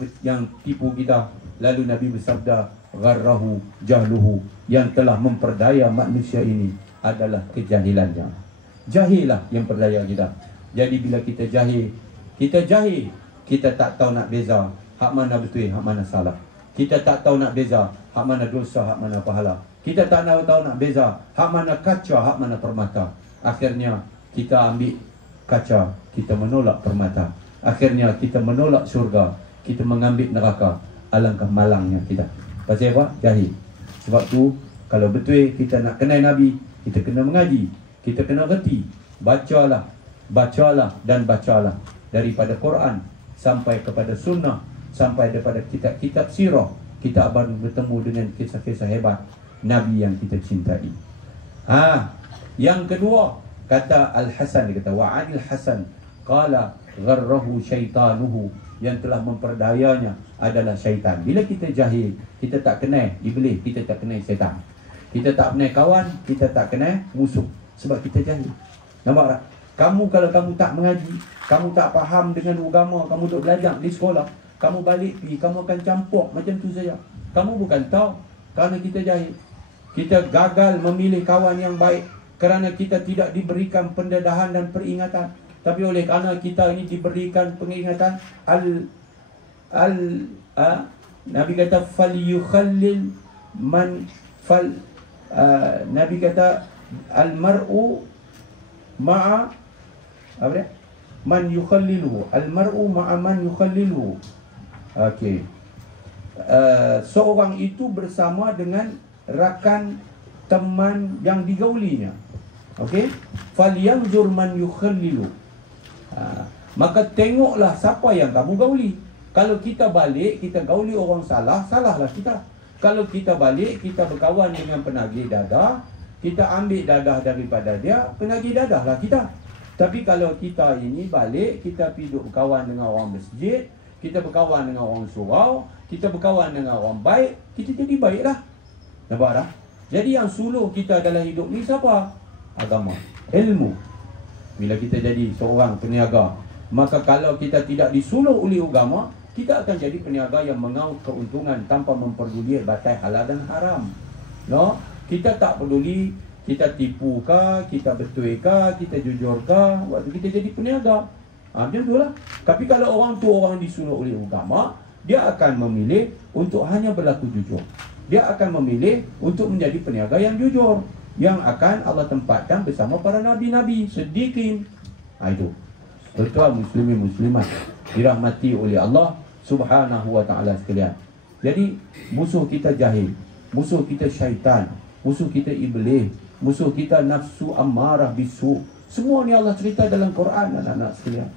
tipu kita? Lalu Nabi bersabda, gharrahu jahluhu, yang telah memperdaya manusia ini adalah kejahilannya. Jahillah yang perdaya kita. Jadi bila kita jahil, kita tak tahu nak beza hak mana betul, hak mana salah. Kita tak tahu nak beza hak mana dosa, hak mana pahala. Kita tak tahu nak beza hak mana kaca, hak mana permata. Akhirnya kita ambil kaca, kita menolak permata. Akhirnya kita menolak syurga, kita mengambil neraka. Alangkah malangnya kita. Pasal apa? Jahil. Sebab tu kalau betul kita nak kenal Nabi, kita kena mengaji, kita kena reti. Bacalah dan bacalah, daripada Quran sampai kepada sunnah, sampai daripada kitab-kitab sirah, kita akan bertemu dengan kisah-kisah hebat Nabi yang kita cintai. Yang kedua, kata Al-Hasan, dia kata wa 'anil Hasan qala gharrahu syaitanuhu, yang telah memperdayanya adalah syaitan. Bila kita jahil, kita tak kenal iblis, kita tak kenal syaitan. Kita tak kenal kawan, kita tak kenal musuh, sebab kita jahil. Nampak tak? Kamu kalau kamu tak mengaji, kamu tak faham dengan agama, kamu duk belajar di sekolah, kamu balik pergi, kamu akan campur macam tu saja. Kamu bukan tahu, kerana kita jahil. Kita gagal memilih kawan yang baik kerana kita tidak diberikan pendedahan dan peringatan. Tapi oleh kerana kita ini diberikan peringatan, Nabi kata falyukhallil man Nabi kata al mar'u ma'a Apa dia? Man yukhallilu. Al-mar'u ma'a man yukhallilu. Okey. Seorang itu bersama dengan rakan teman yang digaulinya. Okey? Falyanzur man yukhallilu. Maka tengoklah siapa yang kamu gauli. Kalau kita balik, kita gauli orang salah, salahlah kita. Kalau kita balik, kita berkawan dengan penagih dadah, kita ambil dadah daripada dia, penagih dadahlah kita. Tapi kalau kita ini balik, kita pergi duduk berkawan dengan orang masjid, kita berkawan dengan orang surau, kita berkawan dengan orang baik, kita jadi baiklah. Nampak tak? Jadi yang suluh kita dalam hidup ni siapa? Agama, ilmu. Bila kita jadi seorang peniaga, maka kalau kita tidak disuluh oleh agama, kita akan jadi peniaga yang mengaut keuntungan tanpa memperdulikan batas halal dan haram. No? Kita tak peduli kita tipu kah, kita betul kah, kita jujur kah, waktu kita jadi peniaga. Macam itulah. Tapi kalau orang tu orang disuruh oleh agama, dia akan memilih untuk hanya berlaku jujur. Dia akan memilih untuk menjadi peniaga yang jujur, yang akan Allah tempatkan bersama para nabi-nabi, siddiqin. Itu. Tuan muslimin muslimat dirahmati oleh Allah Subhanahu wa ta'ala sekalian. Jadi musuh kita jahil, musuh kita syaitan, musuh kita iblis, musuh kita nafsu ammarah bisu. Semua ni Allah cerita dalam Quran, anak-anak sekalian.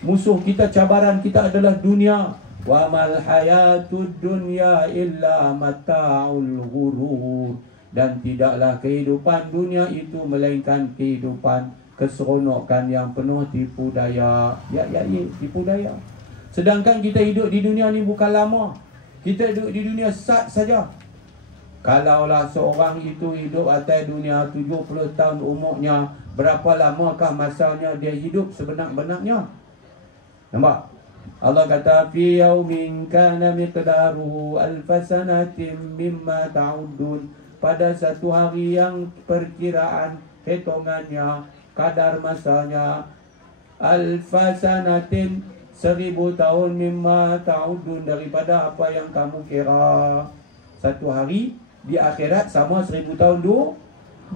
Musuh kita, cabaran kita adalah dunia. Wa mal hayatud dunya illa mata'ul ghurur. Dan tidaklah kehidupan dunia itu melainkan kehidupan keseronokan yang penuh tipu daya. Tipu daya. Sedangkan kita hidup di dunia ni bukan lama. Kita hidup di dunia sat saja. Kalaulah seorang itu hidup atas dunia 70 tahun umurnya, berapa lamakah masanya dia hidup sebenar-benarnya? Nampak? Allah kata fi yaumin kana miqdaruhu alfasanatin mimma ta'udun. Pada satu hari yang perkiraan hitungannya, kadar masanya alfasanatin 1000 tahun mimma ta'udun, daripada apa yang kamu kira. Satu hari di akhirat sama 1000 tahun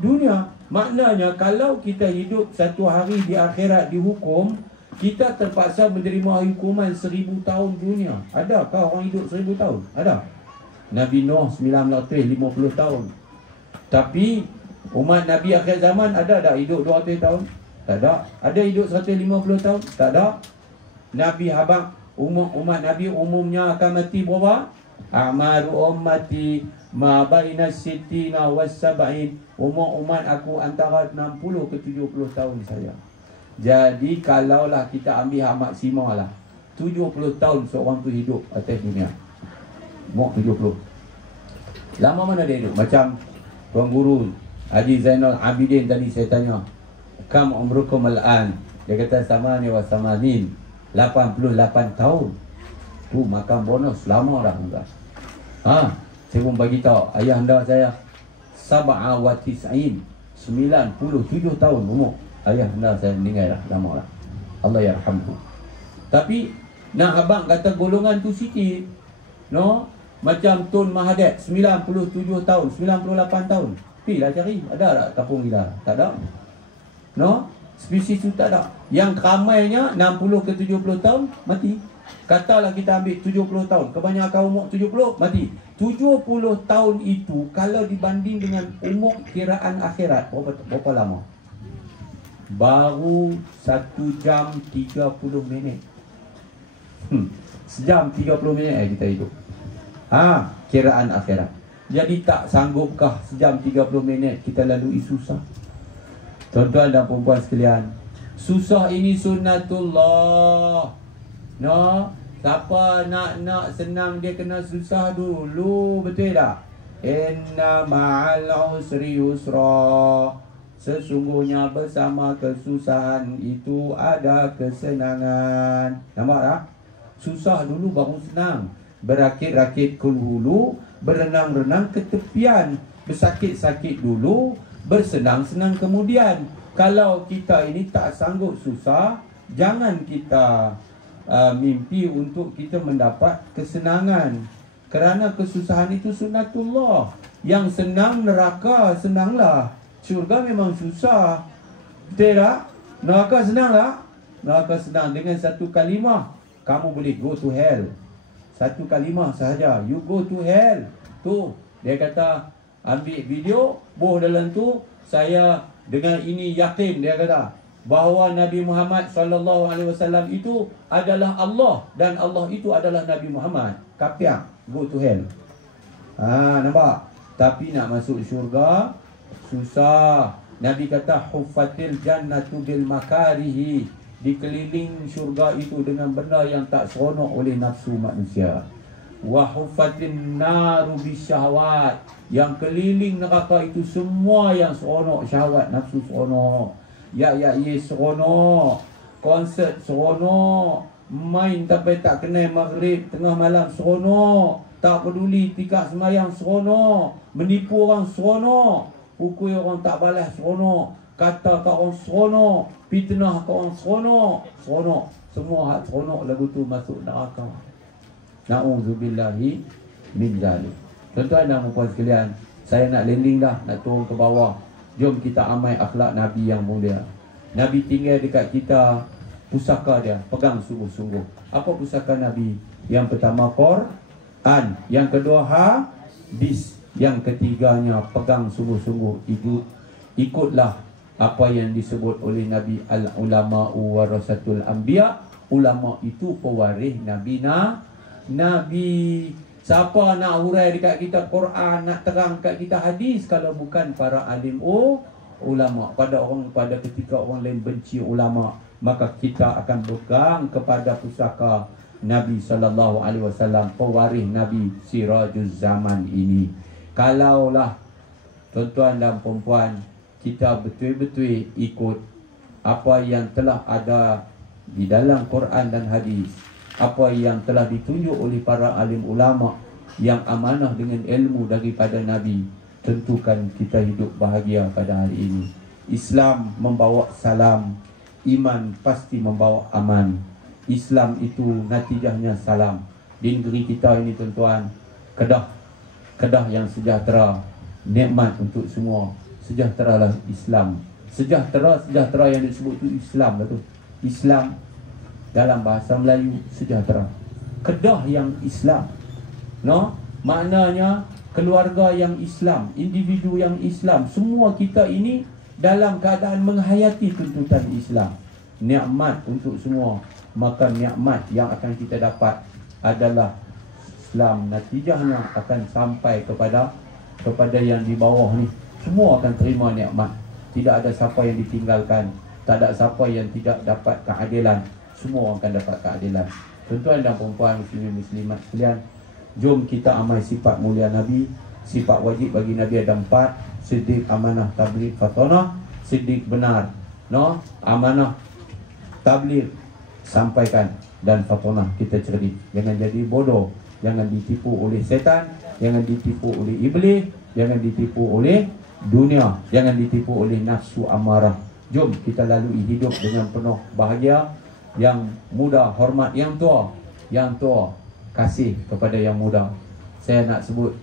dunia. Maknanya kalau kita hidup satu hari di akhirat dihukum, kita terpaksa menerima hukuman 1000 tahun dunia. Adakah orang hidup 1000 tahun? Ada. Nabi Nuh 950 tahun. Tapi umat Nabi akhir zaman ada tak hidup 200 tahun? Tak ada. Ada hidup 150 tahun? Tak ada. Nabi Habak, umat Nabi umumnya akan mati berapa? A'maru ummati ma baina sittina was sab'in. Umur umat aku antara 60 ke 70 tahun saja. Jadi kalaulah kita ambil hak maksimal lah, 70 tahun seorang tu hidup atas dunia. Umur 70. Lama mana dia hidup? Macam Tuan Guru Haji Zainal Abidin tadi saya tanya, kam umrukum al-an? Dia kata sama ni wa samanin, 88 tahun. Tu makan bonus lama dah tuan. Saya pun bagi tahu ayah anda saya 97 tahun umur. Ayah anda saya meninggal dah lama dah. Allah yarhamhu. Tapi nak abang kata golongan tu sikit. No? Macam Tun Mahathir 97 tahun, 98 tahun. Pergilah cari, ada tak kampung kita? Tak ada. No? Spesies tu tak ada. Yang ramainya 60 ke 70 tahun mati. Katalah kita ambil 70 tahun, kebanyakan umur 70 mati. 70 tahun itu kalau dibanding dengan umur kiraan akhirat, berapa lama? Baru 1 jam 30 minit. Sejam 30 minit kita hidup. Kiraan akhirat. Jadi tak sanggupkah sejam 30 minit kita lalui susah? Tuan-tuan dan perempuan sekalian, susah ini sunnatullah. No, siapa nak senang dia kena susah dulu, betul tak? Inna ma'al usri yusra. Sesungguhnya bersama kesusahan itu ada kesenangan. Nampak tak? Susah dulu baru senang. Berakit-rakit ke hulu, berenang-renang ke tepian, bersakit-sakit dulu, bersenang-senang kemudian. Kalau kita ini tak sanggup susah, jangan kita mimpi untuk kita mendapat kesenangan. Kerana kesusahan itu sunnatullah. Yang senang neraka senanglah. Syurga memang susah. Betul tak? Neraka senang tak? Neraka senang. Dengan satu kalimah kamu boleh go to hell. Satu kalimah sahaja, you go to hell. Tu dia kata, ambil video, boh dalam tu. Saya dengan ini yakin, dia kata, bahawa Nabi Muhammad SAW itu adalah Allah, dan Allah itu adalah Nabi Muhammad. Kapiak, go to hell. Nampak? Tapi nak masuk syurga susah. Nabi kata huffatil jannatu bil makarihi, dikeliling syurga itu dengan benda yang tak seronok oleh nafsu manusia. Wa huffatin naru bisyahwat, yang keliling neraka itu semua yang seronok, syahwat, nafsu seronok. Ya seronok, konsert seronok, main tapi tak kenal maghrib tengah malam seronok, tak peduli tikar semayang seronok, menipu orang seronok, pukul orang tak balas seronok, kata kat orang seronok, fitnah kat orang seronok. Semua hak seronok lagu tu masuk neraka. Na'udzubillahi min zalik. Tuan-tuan dan puan sekalian, saya nak landing dah, nak turun ke bawah. Jom kita amal akhlak Nabi yang mulia. Nabi tinggal dekat kita, pusaka dia pegang sungguh-sungguh. Apa pusaka Nabi? Yang pertama Quran, yang kedua hadis, yang ketiganya pegang sungguh-sungguh. Ikutlah apa yang disebut oleh Nabi, al-ulama'u warasatul anbiya. Ulama itu pewaris Nabi. Siapa nak hurai dekat kita Quran, nak terang dekat kita hadis, kalau bukan para alim ulama? Pada ketika orang lain benci ulama, maka kita akan pegang kepada pusaka Nabi SAW, pewaris Nabi, sirajuz zaman ini. Kalaulah tuan-tuan dan perempuan, kita betul-betul ikut apa yang telah ada di dalam Quran dan hadis, apa yang telah ditunjuk oleh para alim ulama yang amanah dengan ilmu daripada Nabi, tentukan kita hidup bahagia pada hari ini. Islam membawa salam, iman pasti membawa aman. Islam itu natijahnya salam. Di negeri kita ini tuan-tuan, Kedah yang sejahtera, nikmat untuk semua. Sejahteralah Islam. Sejahtera yang disebut itu Islam, betul. Islam dalam bahasa Melayu sejahtera. Kedah yang Islam, maknanya keluarga yang Islam, individu yang Islam. Semua kita ini dalam keadaan menghayati tuntutan Islam. Nikmat untuk semua. Maka nikmat yang akan kita dapat adalah Islam. Natijahnya akan sampai kepada yang di bawah ni. Semua akan terima nikmat. Tidak ada siapa yang ditinggalkan. Tak ada siapa yang tidak dapat keadilan. Semua akan dapat keadilan. Tuan-tuan dan perempuan, muslimin-muslimat sekalian, jom kita amal sifat mulia Nabi. Sifat wajib bagi Nabi ada 4. Siddiq, amanah, tabligh, fatonah. Siddiq benar, amanah, tabligh, sampaikan, dan fatonah, kita cerdik. Jangan jadi bodoh. Jangan ditipu oleh setan. Jangan ditipu oleh iblis. Jangan ditipu oleh dunia. Jangan ditipu oleh nafsu amarah. Jom kita lalui hidup dengan penuh bahagia. Yang muda hormat yang tua, yang tua kasih kepada yang muda. Saya nak sebut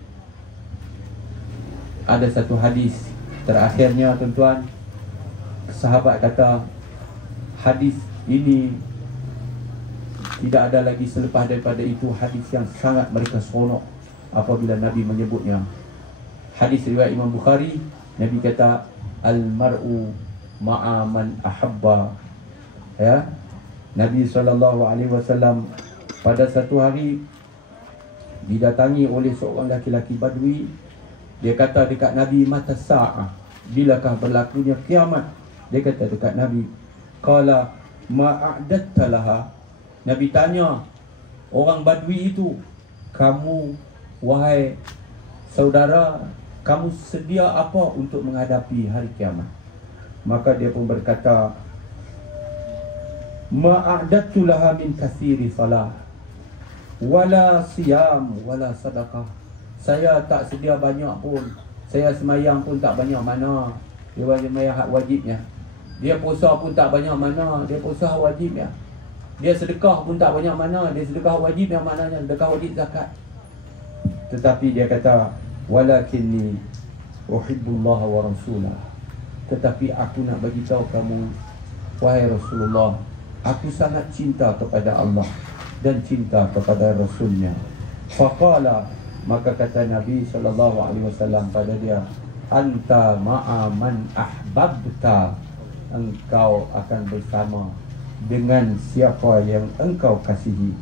ada satu hadis terakhirnya tuan-tuan. Sahabat kata hadis ini tidak ada lagi selepas daripada itu hadis yang sangat mereka seronok apabila Nabi menyebutnya. Hadis riwayat Imam Bukhari. Nabi kata al-mar'u ma'a man ahabba. Nabi SAW pada satu hari didatangi oleh seorang laki-laki Badui. Dia kata dekat Nabi, mata sa'ah, bilakah berlakunya kiamat? Dia kata dekat Nabi, qala ma'adatta laha. Nabi tanya orang Badui itu, kamu wahai saudara, kamu sedia apa untuk menghadapi hari kiamat? Maka dia pun berkata, ma'adatu laha min kathiri salah wala siyam wala sadaqah. Saya tak sedia banyak pun. Saya semayang pun tak banyak mana. Dia semayang hak wajibnya. Dia puasa pun tak banyak mana. Dia puasa hak wajibnya. Dia sedekah pun tak banyak mana. Dia sedekah wajib yang maknanya sedekah wajib zakat. Tetapi dia kata, walakinni uhibbullaha wa rasulah. Tetapi aku nak bagi tahu kamu, wahai Rasulullah, aku sangat cinta kepada Allah dan cinta kepada Rasulnya. Faqala, maka kata Nabi SAW pada dia, anta ma'a man ahbabta, engkau akan bersama dengan siapa yang engkau kasihi.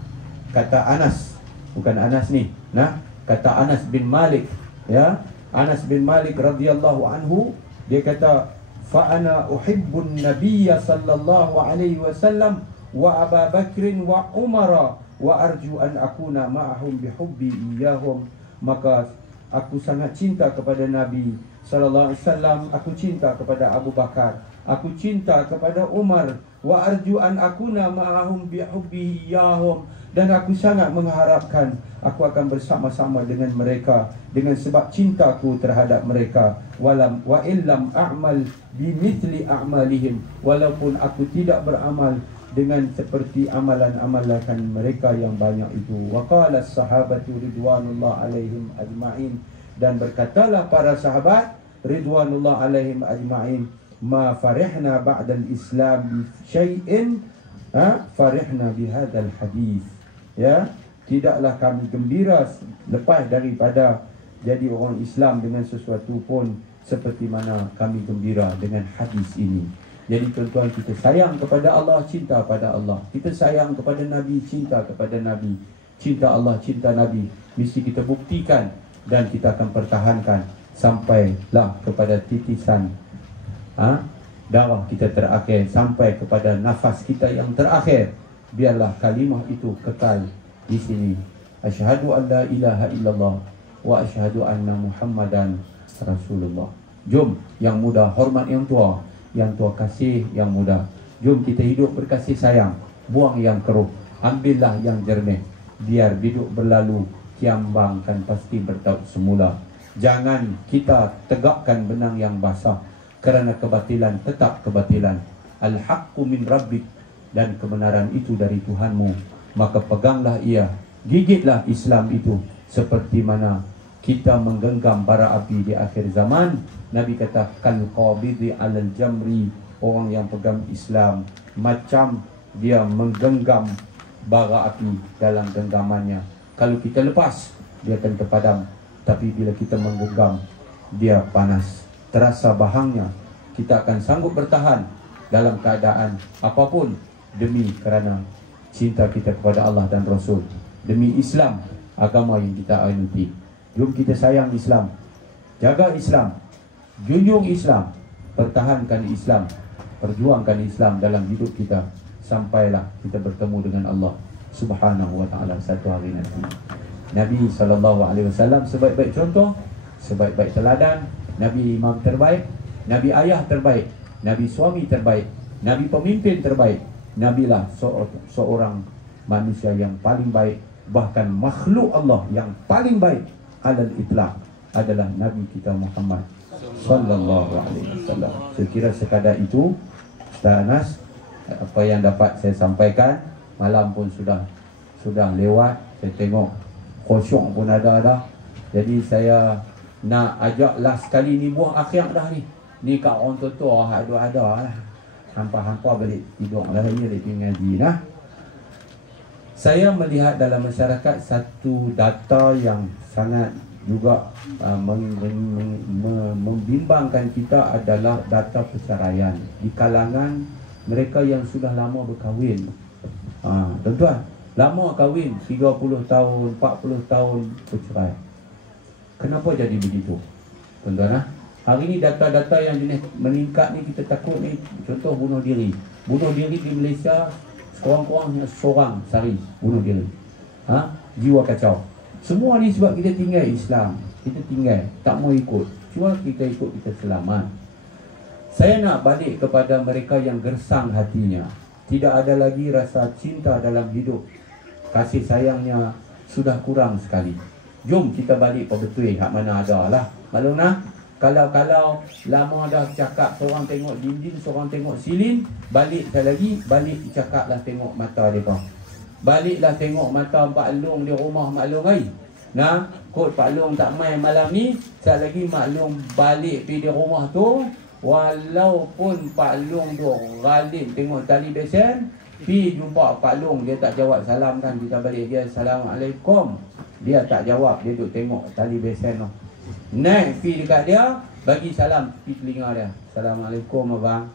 Kata Anas, bukan Anas ni, nah, kata Anas bin Malik, ya, Anas bin Malik radhiyallahu anhu, dia kata, fa ana uhibbun nabiyya sallallahu alaihi wasallam wa Abu Bakrin wa Umar wa arju an akuna ma'ahum bihubbi iyahum. Maka aku sangat cinta kepada Nabi sallallahu alaihi wasallam, aku cinta kepada Abu Bakar, aku cinta kepada Umar, wa arju an akuna ma'ahum bihubbi iyahum, dan aku sangat mengharapkan aku akan bersama-sama dengan mereka dengan sebab cintaku terhadap mereka. Walam wa illam a'mal bimithli a'malihim, walaupun aku tidak beramal dengan seperti amalan-amalan mereka yang banyak itu. Wa qala as-sahabatu ridwanullah alaihim ajma'in, dan berkatalah para sahabat ridwanullah alaihim ajma'in, ma farihna ba'dal islam bi syai'in farihna bihadzal hadis. Ya, tidaklah kami gembira lepas daripada jadi orang Islam dengan sesuatu pun seperti mana kami gembira dengan hadis ini. Jadi tuan-tuan, kita sayang kepada Allah, cinta pada Allah. Kita sayang kepada Nabi, cinta kepada Nabi. Cinta Allah, cinta Nabi mesti kita buktikan, dan kita akan pertahankan sampailah kepada titisan darah kita terakhir, sampai kepada nafas kita yang terakhir. Biarlah kalimah itu kekal di sini. Asyhadu an la ilaha illallah wa asyhadu anna Muhammadan Rasulullah. Jom yang muda hormat yang tua, yang tua kasih yang muda. Jom kita hidup berkasih sayang, buang yang keruh, ambillah yang jernih. Biar biduk berlalu, kiambang kan pasti bertaut semula. Jangan kita tegakkan benang yang basah, kerana kebatilan tetap kebatilan. Al-haqqu min rabbik, dan kebenaran itu dari Tuhanmu. Maka peganglah ia, gigitlah Islam itu, seperti mana kita menggenggam bara api di akhir zaman. Nabi kata, kal qabidi alal jamri, orang yang pegang Islam macam dia menggenggam bara api dalam genggamannya. Kalau kita lepas, dia akan terpadam. Tapi bila kita menggenggam, dia panas, terasa bahangnya. Kita akan sanggup bertahan dalam keadaan apapun, demi kerana cinta kita kepada Allah dan Rasul, demi Islam, agama yang kita anuti. Jom kita sayang Islam, jaga Islam, junjung Islam, pertahankan Islam, perjuangkan Islam dalam hidup kita, sampailah kita bertemu dengan Allah Subhanahu wa ta'ala satu hari nanti. Nabi SAW sebaik-baik contoh, sebaik-baik teladan, Nabi imam terbaik, Nabi ayah terbaik, Nabi suami terbaik, Nabi pemimpin terbaik. Nabilah seorang manusia yang paling baik. Bahkan makhluk Allah yang paling baik alal itlaq adalah Nabi kita Muhammad sallallahu alaihi wasallam. Sekira sekadar itu Ustaz Anas, apa yang dapat saya sampaikan. Malam pun sudah lewat. Saya tengok khusyuk pun ada dah. Jadi saya nak ajak last sekali ni, buah akhir dah ni. Ni kat orang tua ada lah. Hampa-hampa balik tidur lah, saya balik ngaji lah. Saya melihat dalam masyarakat satu data yang sangat juga membimbangkan kita adalah data perceraian di kalangan mereka yang sudah lama berkahwin. Tuan-tuan, lama kahwin 30 tahun, 40 tahun bercerai. Kenapa jadi begitu? Tuan-tuan, hari ni data-data yang jenis meningkat ni, kita takut ni. Contoh bunuh diri. Bunuh diri di Malaysia sekurang-kurangnya seorang sehari bunuh diri. Jiwa kacau. Semua ni sebab kita tinggal Islam. Kita tinggal, tak mau ikut. Cuma kita ikut, kita selamat. Saya nak balik kepada mereka yang gersang hatinya, tidak ada lagi rasa cinta dalam hidup, kasih sayangnya sudah kurang sekali. Jom kita balik pada betul hak mana ada lah. Maklum nah. Kalau lama dah cakap, seorang tengok dinding, seorang tengok silin, balik sekali lagi, balik cakaplah tengok mata mereka. Baliklah tengok mata Pak Long di rumah Mak Long hai. Kot Pak Long tak main malam ni, sekali lagi Mak Long balik pergi di rumah tu, Walaupun Pak Long tu Ghalib tengok tali besen, pi jumpa Pak Long, dia tak jawab salam kan, kita balik dia Assalamualaikum, dia tak jawab, dia duduk tengok tali besen tu. Naik pi dekat dia, bagi salam pi telinga dia, Assalamualaikum abang.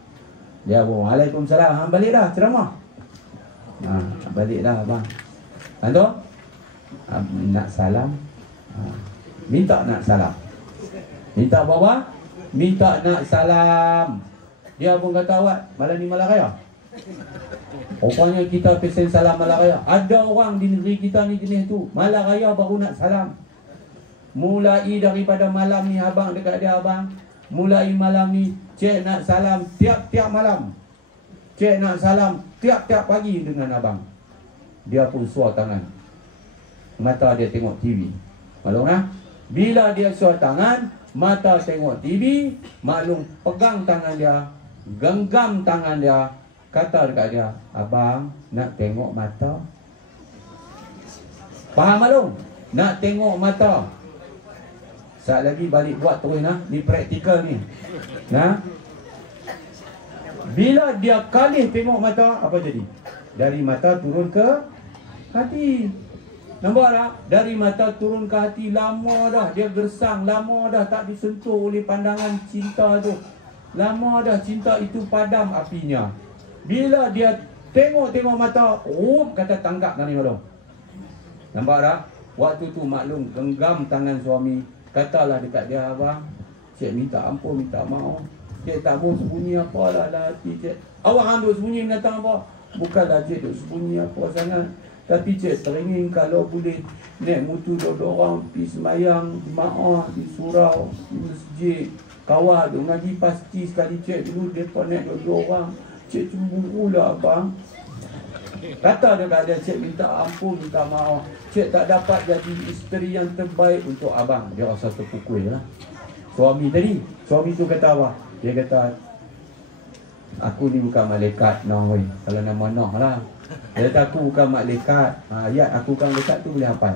Dia pun Waalaikumsalam. Balik dah ceramah. Balik dah abang. Tentu nak salam, minta nak salam, minta apa? Minta nak salam. Dia pun kata, awak malam ni malam raya. Rupanya kita pesen salam malam raya. Ada orang di negeri kita ni jenis tu, malam raya baru nak salam. Mulai daripada malam ni abang dekat dia abang, mulai malam ni cik nak salam tiap-tiap malam, cik nak salam tiap-tiap pagi dengan abang. Dia pun suar tangan, mata dia tengok TV. Maklum lah, bila dia suar tangan, mata tengok TV, maklum pegang tangan dia, genggam tangan dia, kata dekat dia, abang nak tengok mata. Faham maklum? Nak tengok mata. Saat lagi balik buat terus nah, ni praktikal ni. Nah, bila dia kali tengok mata, apa jadi? Dari mata turun ke hati. Nampak tak? Dari mata turun ke hati, lama dah dia gersang, lama dah tak disentuh oleh pandangan cinta tu. Lama dah cinta itu padam apinya. Bila dia tengok mata, kata tangkap tadi maklum. Nampak tak? Waktu tu maklum genggam tangan suami, katalah dekat dia, abang, cik minta ampun, minta maaf. Cik tak mau sembunyi apa lah hati cik. Awak ambil sembunyi binatang apa? Bukanlah cik duk sembunyi apa sangat. Tapi cik teringin kalau boleh naik mutu dua orang pergi semayang jemaah di surau, di masjid. Kawal duk ngaji pasti sekali cik dulu mereka naik dua orang. Cik cemburu lah abang. Kata dia cik minta ampun, minta maaf. Cik tak dapat jadi isteri yang terbaik untuk abang. Dia rasa terpukul lah. Suami tu kata apa? Dia kata, aku ni bukan malaikat Noh weh. Kalau nama Noh lah. Dia kata aku bukan malaikat. Ayat aku bukan malaikat tu boleh hafal.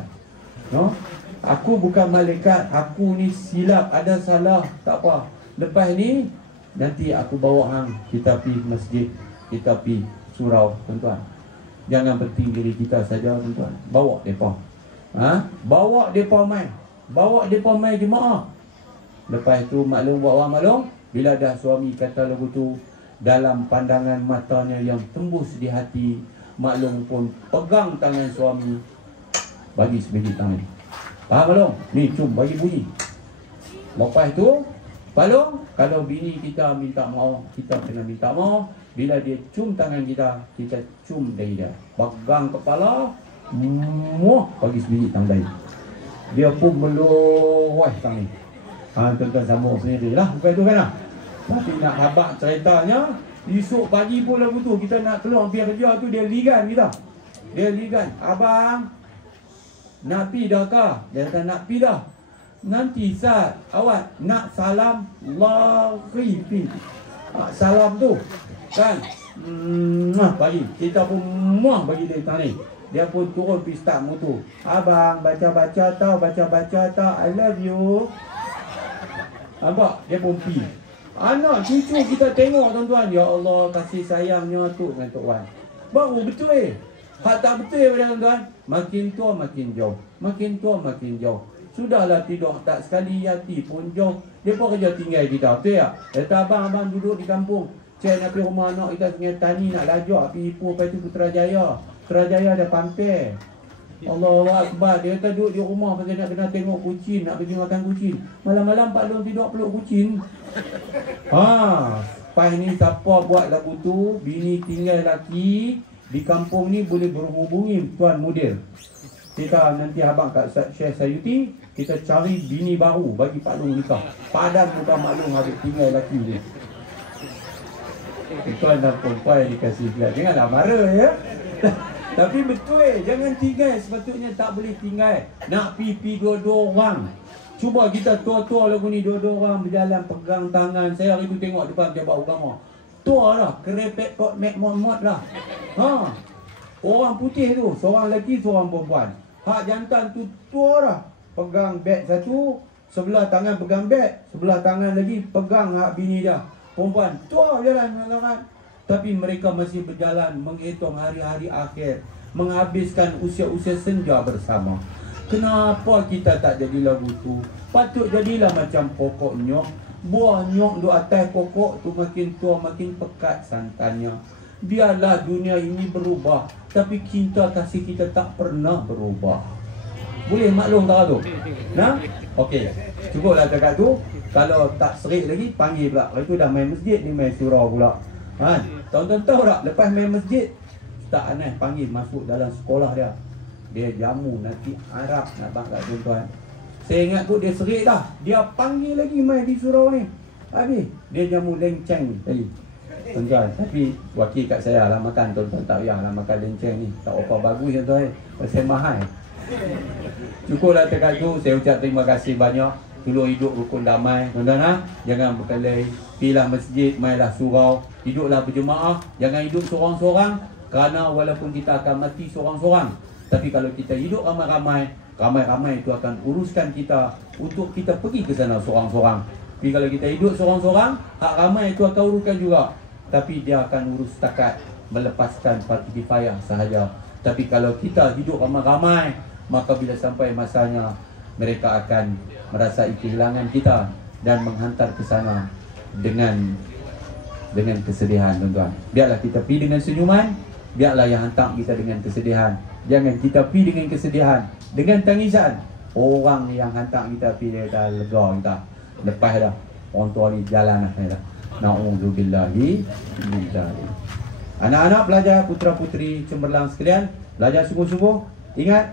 No? Aku bukan malaikat. Aku ni silap, ada salah, tak apa. Lepas ni nanti aku bawa hang, kita pergi masjid, kita pergi surau, tuan-tuan. Jangan penting diri kita saja, tuan-tuan. Bawa depa. Bawa depa mai. Bawa depa mai jemaah. Lepas tu maklum buat orang maklum, bila dah suami kata lagu tu, dalam pandangan matanya yang tembus di hati, maklum pun pegang tangan suami, bagi sebiji tangan. Faham maklum? Ni cum bagi bunyi. Lepas tu maklum, kalau bini kita minta maaf, kita kena minta maaf. Bila dia cium tangan kita, kita cium dahi dia. Pegang kepala, bagi sebiji tangan dahi. Dia pun meluah tangan. Tuan-tuan sambung sendiri lah. Bukan tu kan lah. Tapi nak habak ceritanya, esok pagi pun lagu tu, kita nak keluar pergi kerja tu, dia ligan kita. Dia ligan, abang nak pi dah kah? Dia kata nak pi dah. Nanti saat awak nak salam, lari pi. Salam tu kan, bagi kita pun muah bagi dia tadi. Dia pun turun pergi start motor. Abang baca-baca tau, baca-baca tau, I love you. Nampak? Dia pun pergi. Anak cucu kita tengok, tuan-tuan. Ya Allah, kasih sayangnya tu dengan Tok Wan. Baru betul Hak tak betul pada tuan-tuan. Makin tua makin jauh. Makin tua makin jauh. Sudahlah tidur tak sekali, hati pun jauh. Dia pun kerja tinggal kita. Betul tak? Kata abang duduk di kampung. Cik nak pergi rumah anak kita Sungai Tani, nak lajak pergi Ipoh, lepas tu Putrajaya. Putrajaya ada pampir. Allahu Akbar. Dia kata duduk di rumah pasal nak kena tengok kucing, nak pergi makan kucing. Malam-malam Pak Long tidur peluk kucing. Pas ni siapa buat lagu tu, bini tinggal laki di kampung ni boleh berhubungi Tuan Mudir. Kita nanti abang kat Syekh Sayuti, kita cari bini baru bagi Pak Long nikah. Padan bukan Mak Long habis tinggal laki ni. Tuan dan perempuan dikasih gelar. Janganlah marah ya. Tapi betul jangan tinggal, sepatutnya tak boleh tinggal. Nak pipi dua-dua orang. Cuba kita tua-tua lagu ni, dua-dua orang berjalan pegang tangan. Saya hari tu tengok depan Pejabat Agama. Tua lah, kerepek kot Mek Muhammad lah. Orang putih tu, seorang lelaki, seorang perempuan. Hak jantan tu tua lah. Pegang beg satu, sebelah tangan pegang beg, sebelah tangan lagi pegang hak bini dia. perempuan tua jalan malam. Tapi mereka masih berjalan menghitung hari-hari akhir, menghabiskan usia-usia senja bersama. Kenapa kita tak jadilah buku? Patut jadilah macam pokok nyok. Buah nyok di atas pokok tu makin tua makin pekat santannya. Biarlah dunia ini berubah, tapi cinta kasih kita tak pernah berubah. Boleh maklum tak tu? Nah? Okey. Cukuplah cakap tu. Kalau tak serik lagi panggil pula. Lepas tu dah main masjid ni main surau pula. Ha, tuan-tuan tahu tak, lepas main masjid Ustaz Anas panggil masuk dalam sekolah dia. Dia jamu nanti Arab nak bangkat tuan-tuan. Saya ingat tu dia serik dah. Dia panggil lagi main di surau ni. Habis dia jamu lenceng ni tadi. Tuan-tuan, tapi wakil kat saya lah makan tuan-tuan, tak payah lah makan lenceng ni. Tak apa bagus tuan-tuan, pasal mahal. Cukuplah dekat tu. Saya ucap terima kasih banyak. Tolong hidup rukun damai tuan-tuan ha? Jangan berkelahi. Pilah masjid, mainlah surau. Hiduplah berjemaah. Jangan hidup seorang-seorang. Kerana walaupun kita akan mati seorang-seorang, tapi kalau kita hidup ramai-ramai, ramai-ramai itu akan uruskan kita untuk kita pergi ke sana seorang-seorang. Tapi kalau kita hidup seorang-seorang, hak ramai itu akan uruskan juga, tapi dia akan urus setakat melepaskan parti kifayah sahaja. Tapi kalau kita hidup ramai-ramai, maka bila sampai masanya, mereka akan merasai kehilangan kita dan menghantar ke sana dengan kesedihan tuan-tuan. Biarlah kita pergi dengan senyuman, biarlah yang hantar kita dengan kesedihan. Jangan kita pergi dengan kesedihan, dengan tangisan. Orang yang hantar kita pergi dia dah lega kita. Lepas dah orang tua ni jalan dah. Na'udzubillahi min dzalik. Anak-anak pelajar, putra-puteri cemerlang sekalian, belajar sungguh-sungguh. Ingat,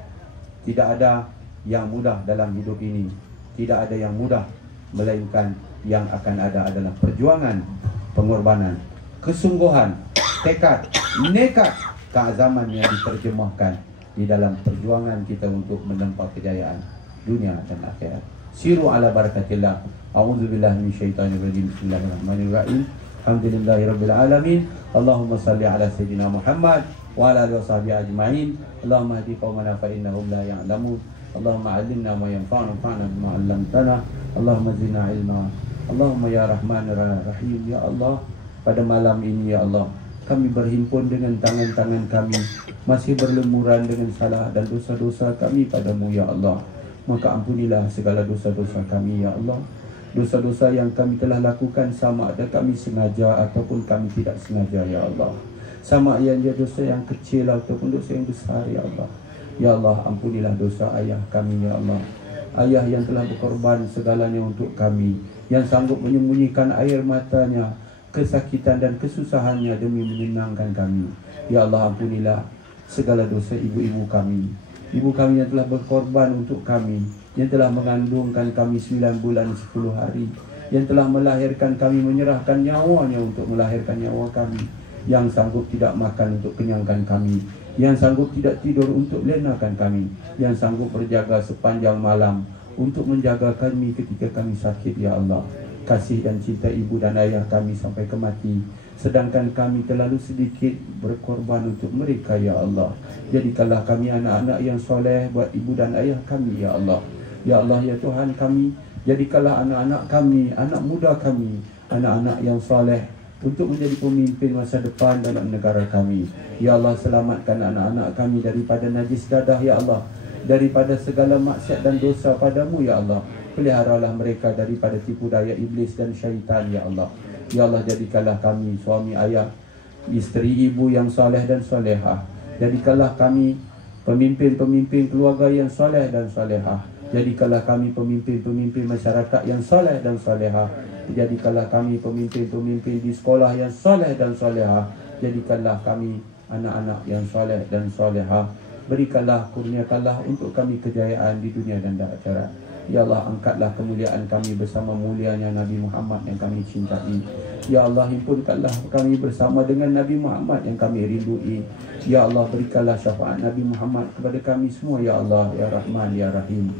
tidak ada yang mudah dalam hidup ini. Tidak ada yang mudah, melainkan yang akan ada adalah perjuangan, pengorbanan, kesungguhan, tekad, nekat, keazaman yang diterjemahkan di dalam perjuangan kita untuk menempa kejayaan dunia dan akhirat. Siru ala barakatillah. A'udzubillahi minasyaitonirrajim. Bismillahirrahmanirrahim. Alhamdulillahirabbil alamin. Allahumma salli ala sayyidina Muhammad wa ala alihi washabihi ajmain. Allahumma hdi qaumana fa innahum la ya'lamun. Allahumma 'allimna ma yanfa'una wanfa'na bima 'allamtana. Allahumma zidna ilma. Allahumma ya Rahman Rahim. Ya Allah, pada malam ini ya Allah, kami berhimpun dengan tangan-tangan kami, masih berlemuran dengan salah dan dosa-dosa kami padamu ya Allah. Maka ampunilah segala dosa-dosa kami ya Allah. Dosa-dosa yang kami telah lakukan, sama ada kami sengaja ataupun kami tidak sengaja ya Allah. Sama ada dosa yang kecil ataupun dosa yang besar ya Allah. Ya Allah, ampunilah dosa ayah kami ya Allah. Ayah yang telah berkorban segalanya untuk kami, yang sanggup menyembunyikan air matanya, kesakitan dan kesusahannya demi menyenangkan kami. Ya Allah, ampunilah segala dosa ibu-ibu kami. Ibu kami yang telah berkorban untuk kami, yang telah mengandungkan kami 9 bulan 10 hari, yang telah melahirkan kami, menyerahkan nyawanya untuk melahirkan nyawa kami, yang sanggup tidak makan untuk kenyangkan kami, yang sanggup tidak tidur untuk lenakan kami, yang sanggup berjaga sepanjang malam untuk menjaga kami ketika kami sakit ya Allah. Kasih dan cinta ibu dan ayah kami sampai ke mati, sedangkan kami terlalu sedikit berkorban untuk mereka ya Allah. Jadikanlah kami anak-anak yang soleh buat ibu dan ayah kami ya Allah. Ya Allah ya Tuhan kami, jadikanlah anak-anak kami, anak muda kami, anak-anak yang soleh untuk menjadi pemimpin masa depan dalam negara kami. Ya Allah, selamatkan anak-anak kami daripada najis dadah ya Allah, daripada segala maksiat dan dosa padamu ya Allah. Peliharalah mereka daripada tipu daya iblis dan syaitan ya Allah. Ya Allah, jadikanlah kami suami ayah, isteri ibu yang soleh dan solehah. Jadikanlah kami pemimpin-pemimpin keluarga yang soleh dan solehah. Jadikanlah kami pemimpin-pemimpin masyarakat yang soleh dan solehah. Jadikanlah kami pemimpin-pemimpin di sekolah yang soleh dan solehah. Jadikanlah kami anak-anak yang soleh dan solehah. Berikanlah, kurniakanlah untuk kami kejayaan di dunia dan di akhirat. Ya Allah, angkatlah kemuliaan kami bersama mulianya Nabi Muhammad yang kami cintai. Ya Allah, himpunkanlah kami bersama dengan Nabi Muhammad yang kami rindui. Ya Allah, berikanlah syafaat Nabi Muhammad kepada kami semua ya Allah, ya Rahman, ya Rahim.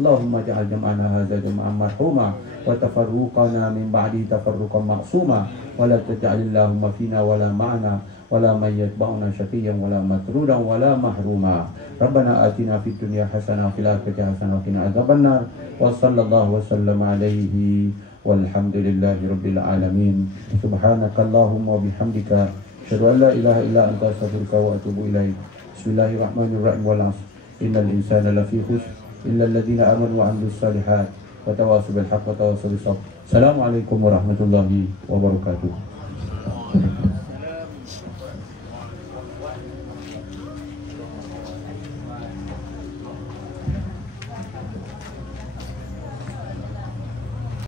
Allahumma ja'al jam'ana hadza jam'an marhuma wa tafarruqana min ba'di tafarruqan ma'suma wa la taj'alillahumma fina wa la ma'ana wala man yatba'una syaqiyyan wala matrudan wala mahruma. Rabbana atina fid dunya hasanah wa fil akhirati hasanah wa qina adzabannar. Wa sallallahu wa sallama alaihi walhamdulillahi rabbil alamin. Subhanakallahumma wa bihamdika asyhadu an la ilaha illa anta astaghfiruka wa atubu ilaik. Bismillahirrahmanirrahim. Wal 'asr innal insana lafi khusr illa alladziina amanu wa 'amilus shalihat wa tawassaw bil haqqi wa tawassaw bis sabr. Assalamualaikum warahmatullahi wabarakatuh.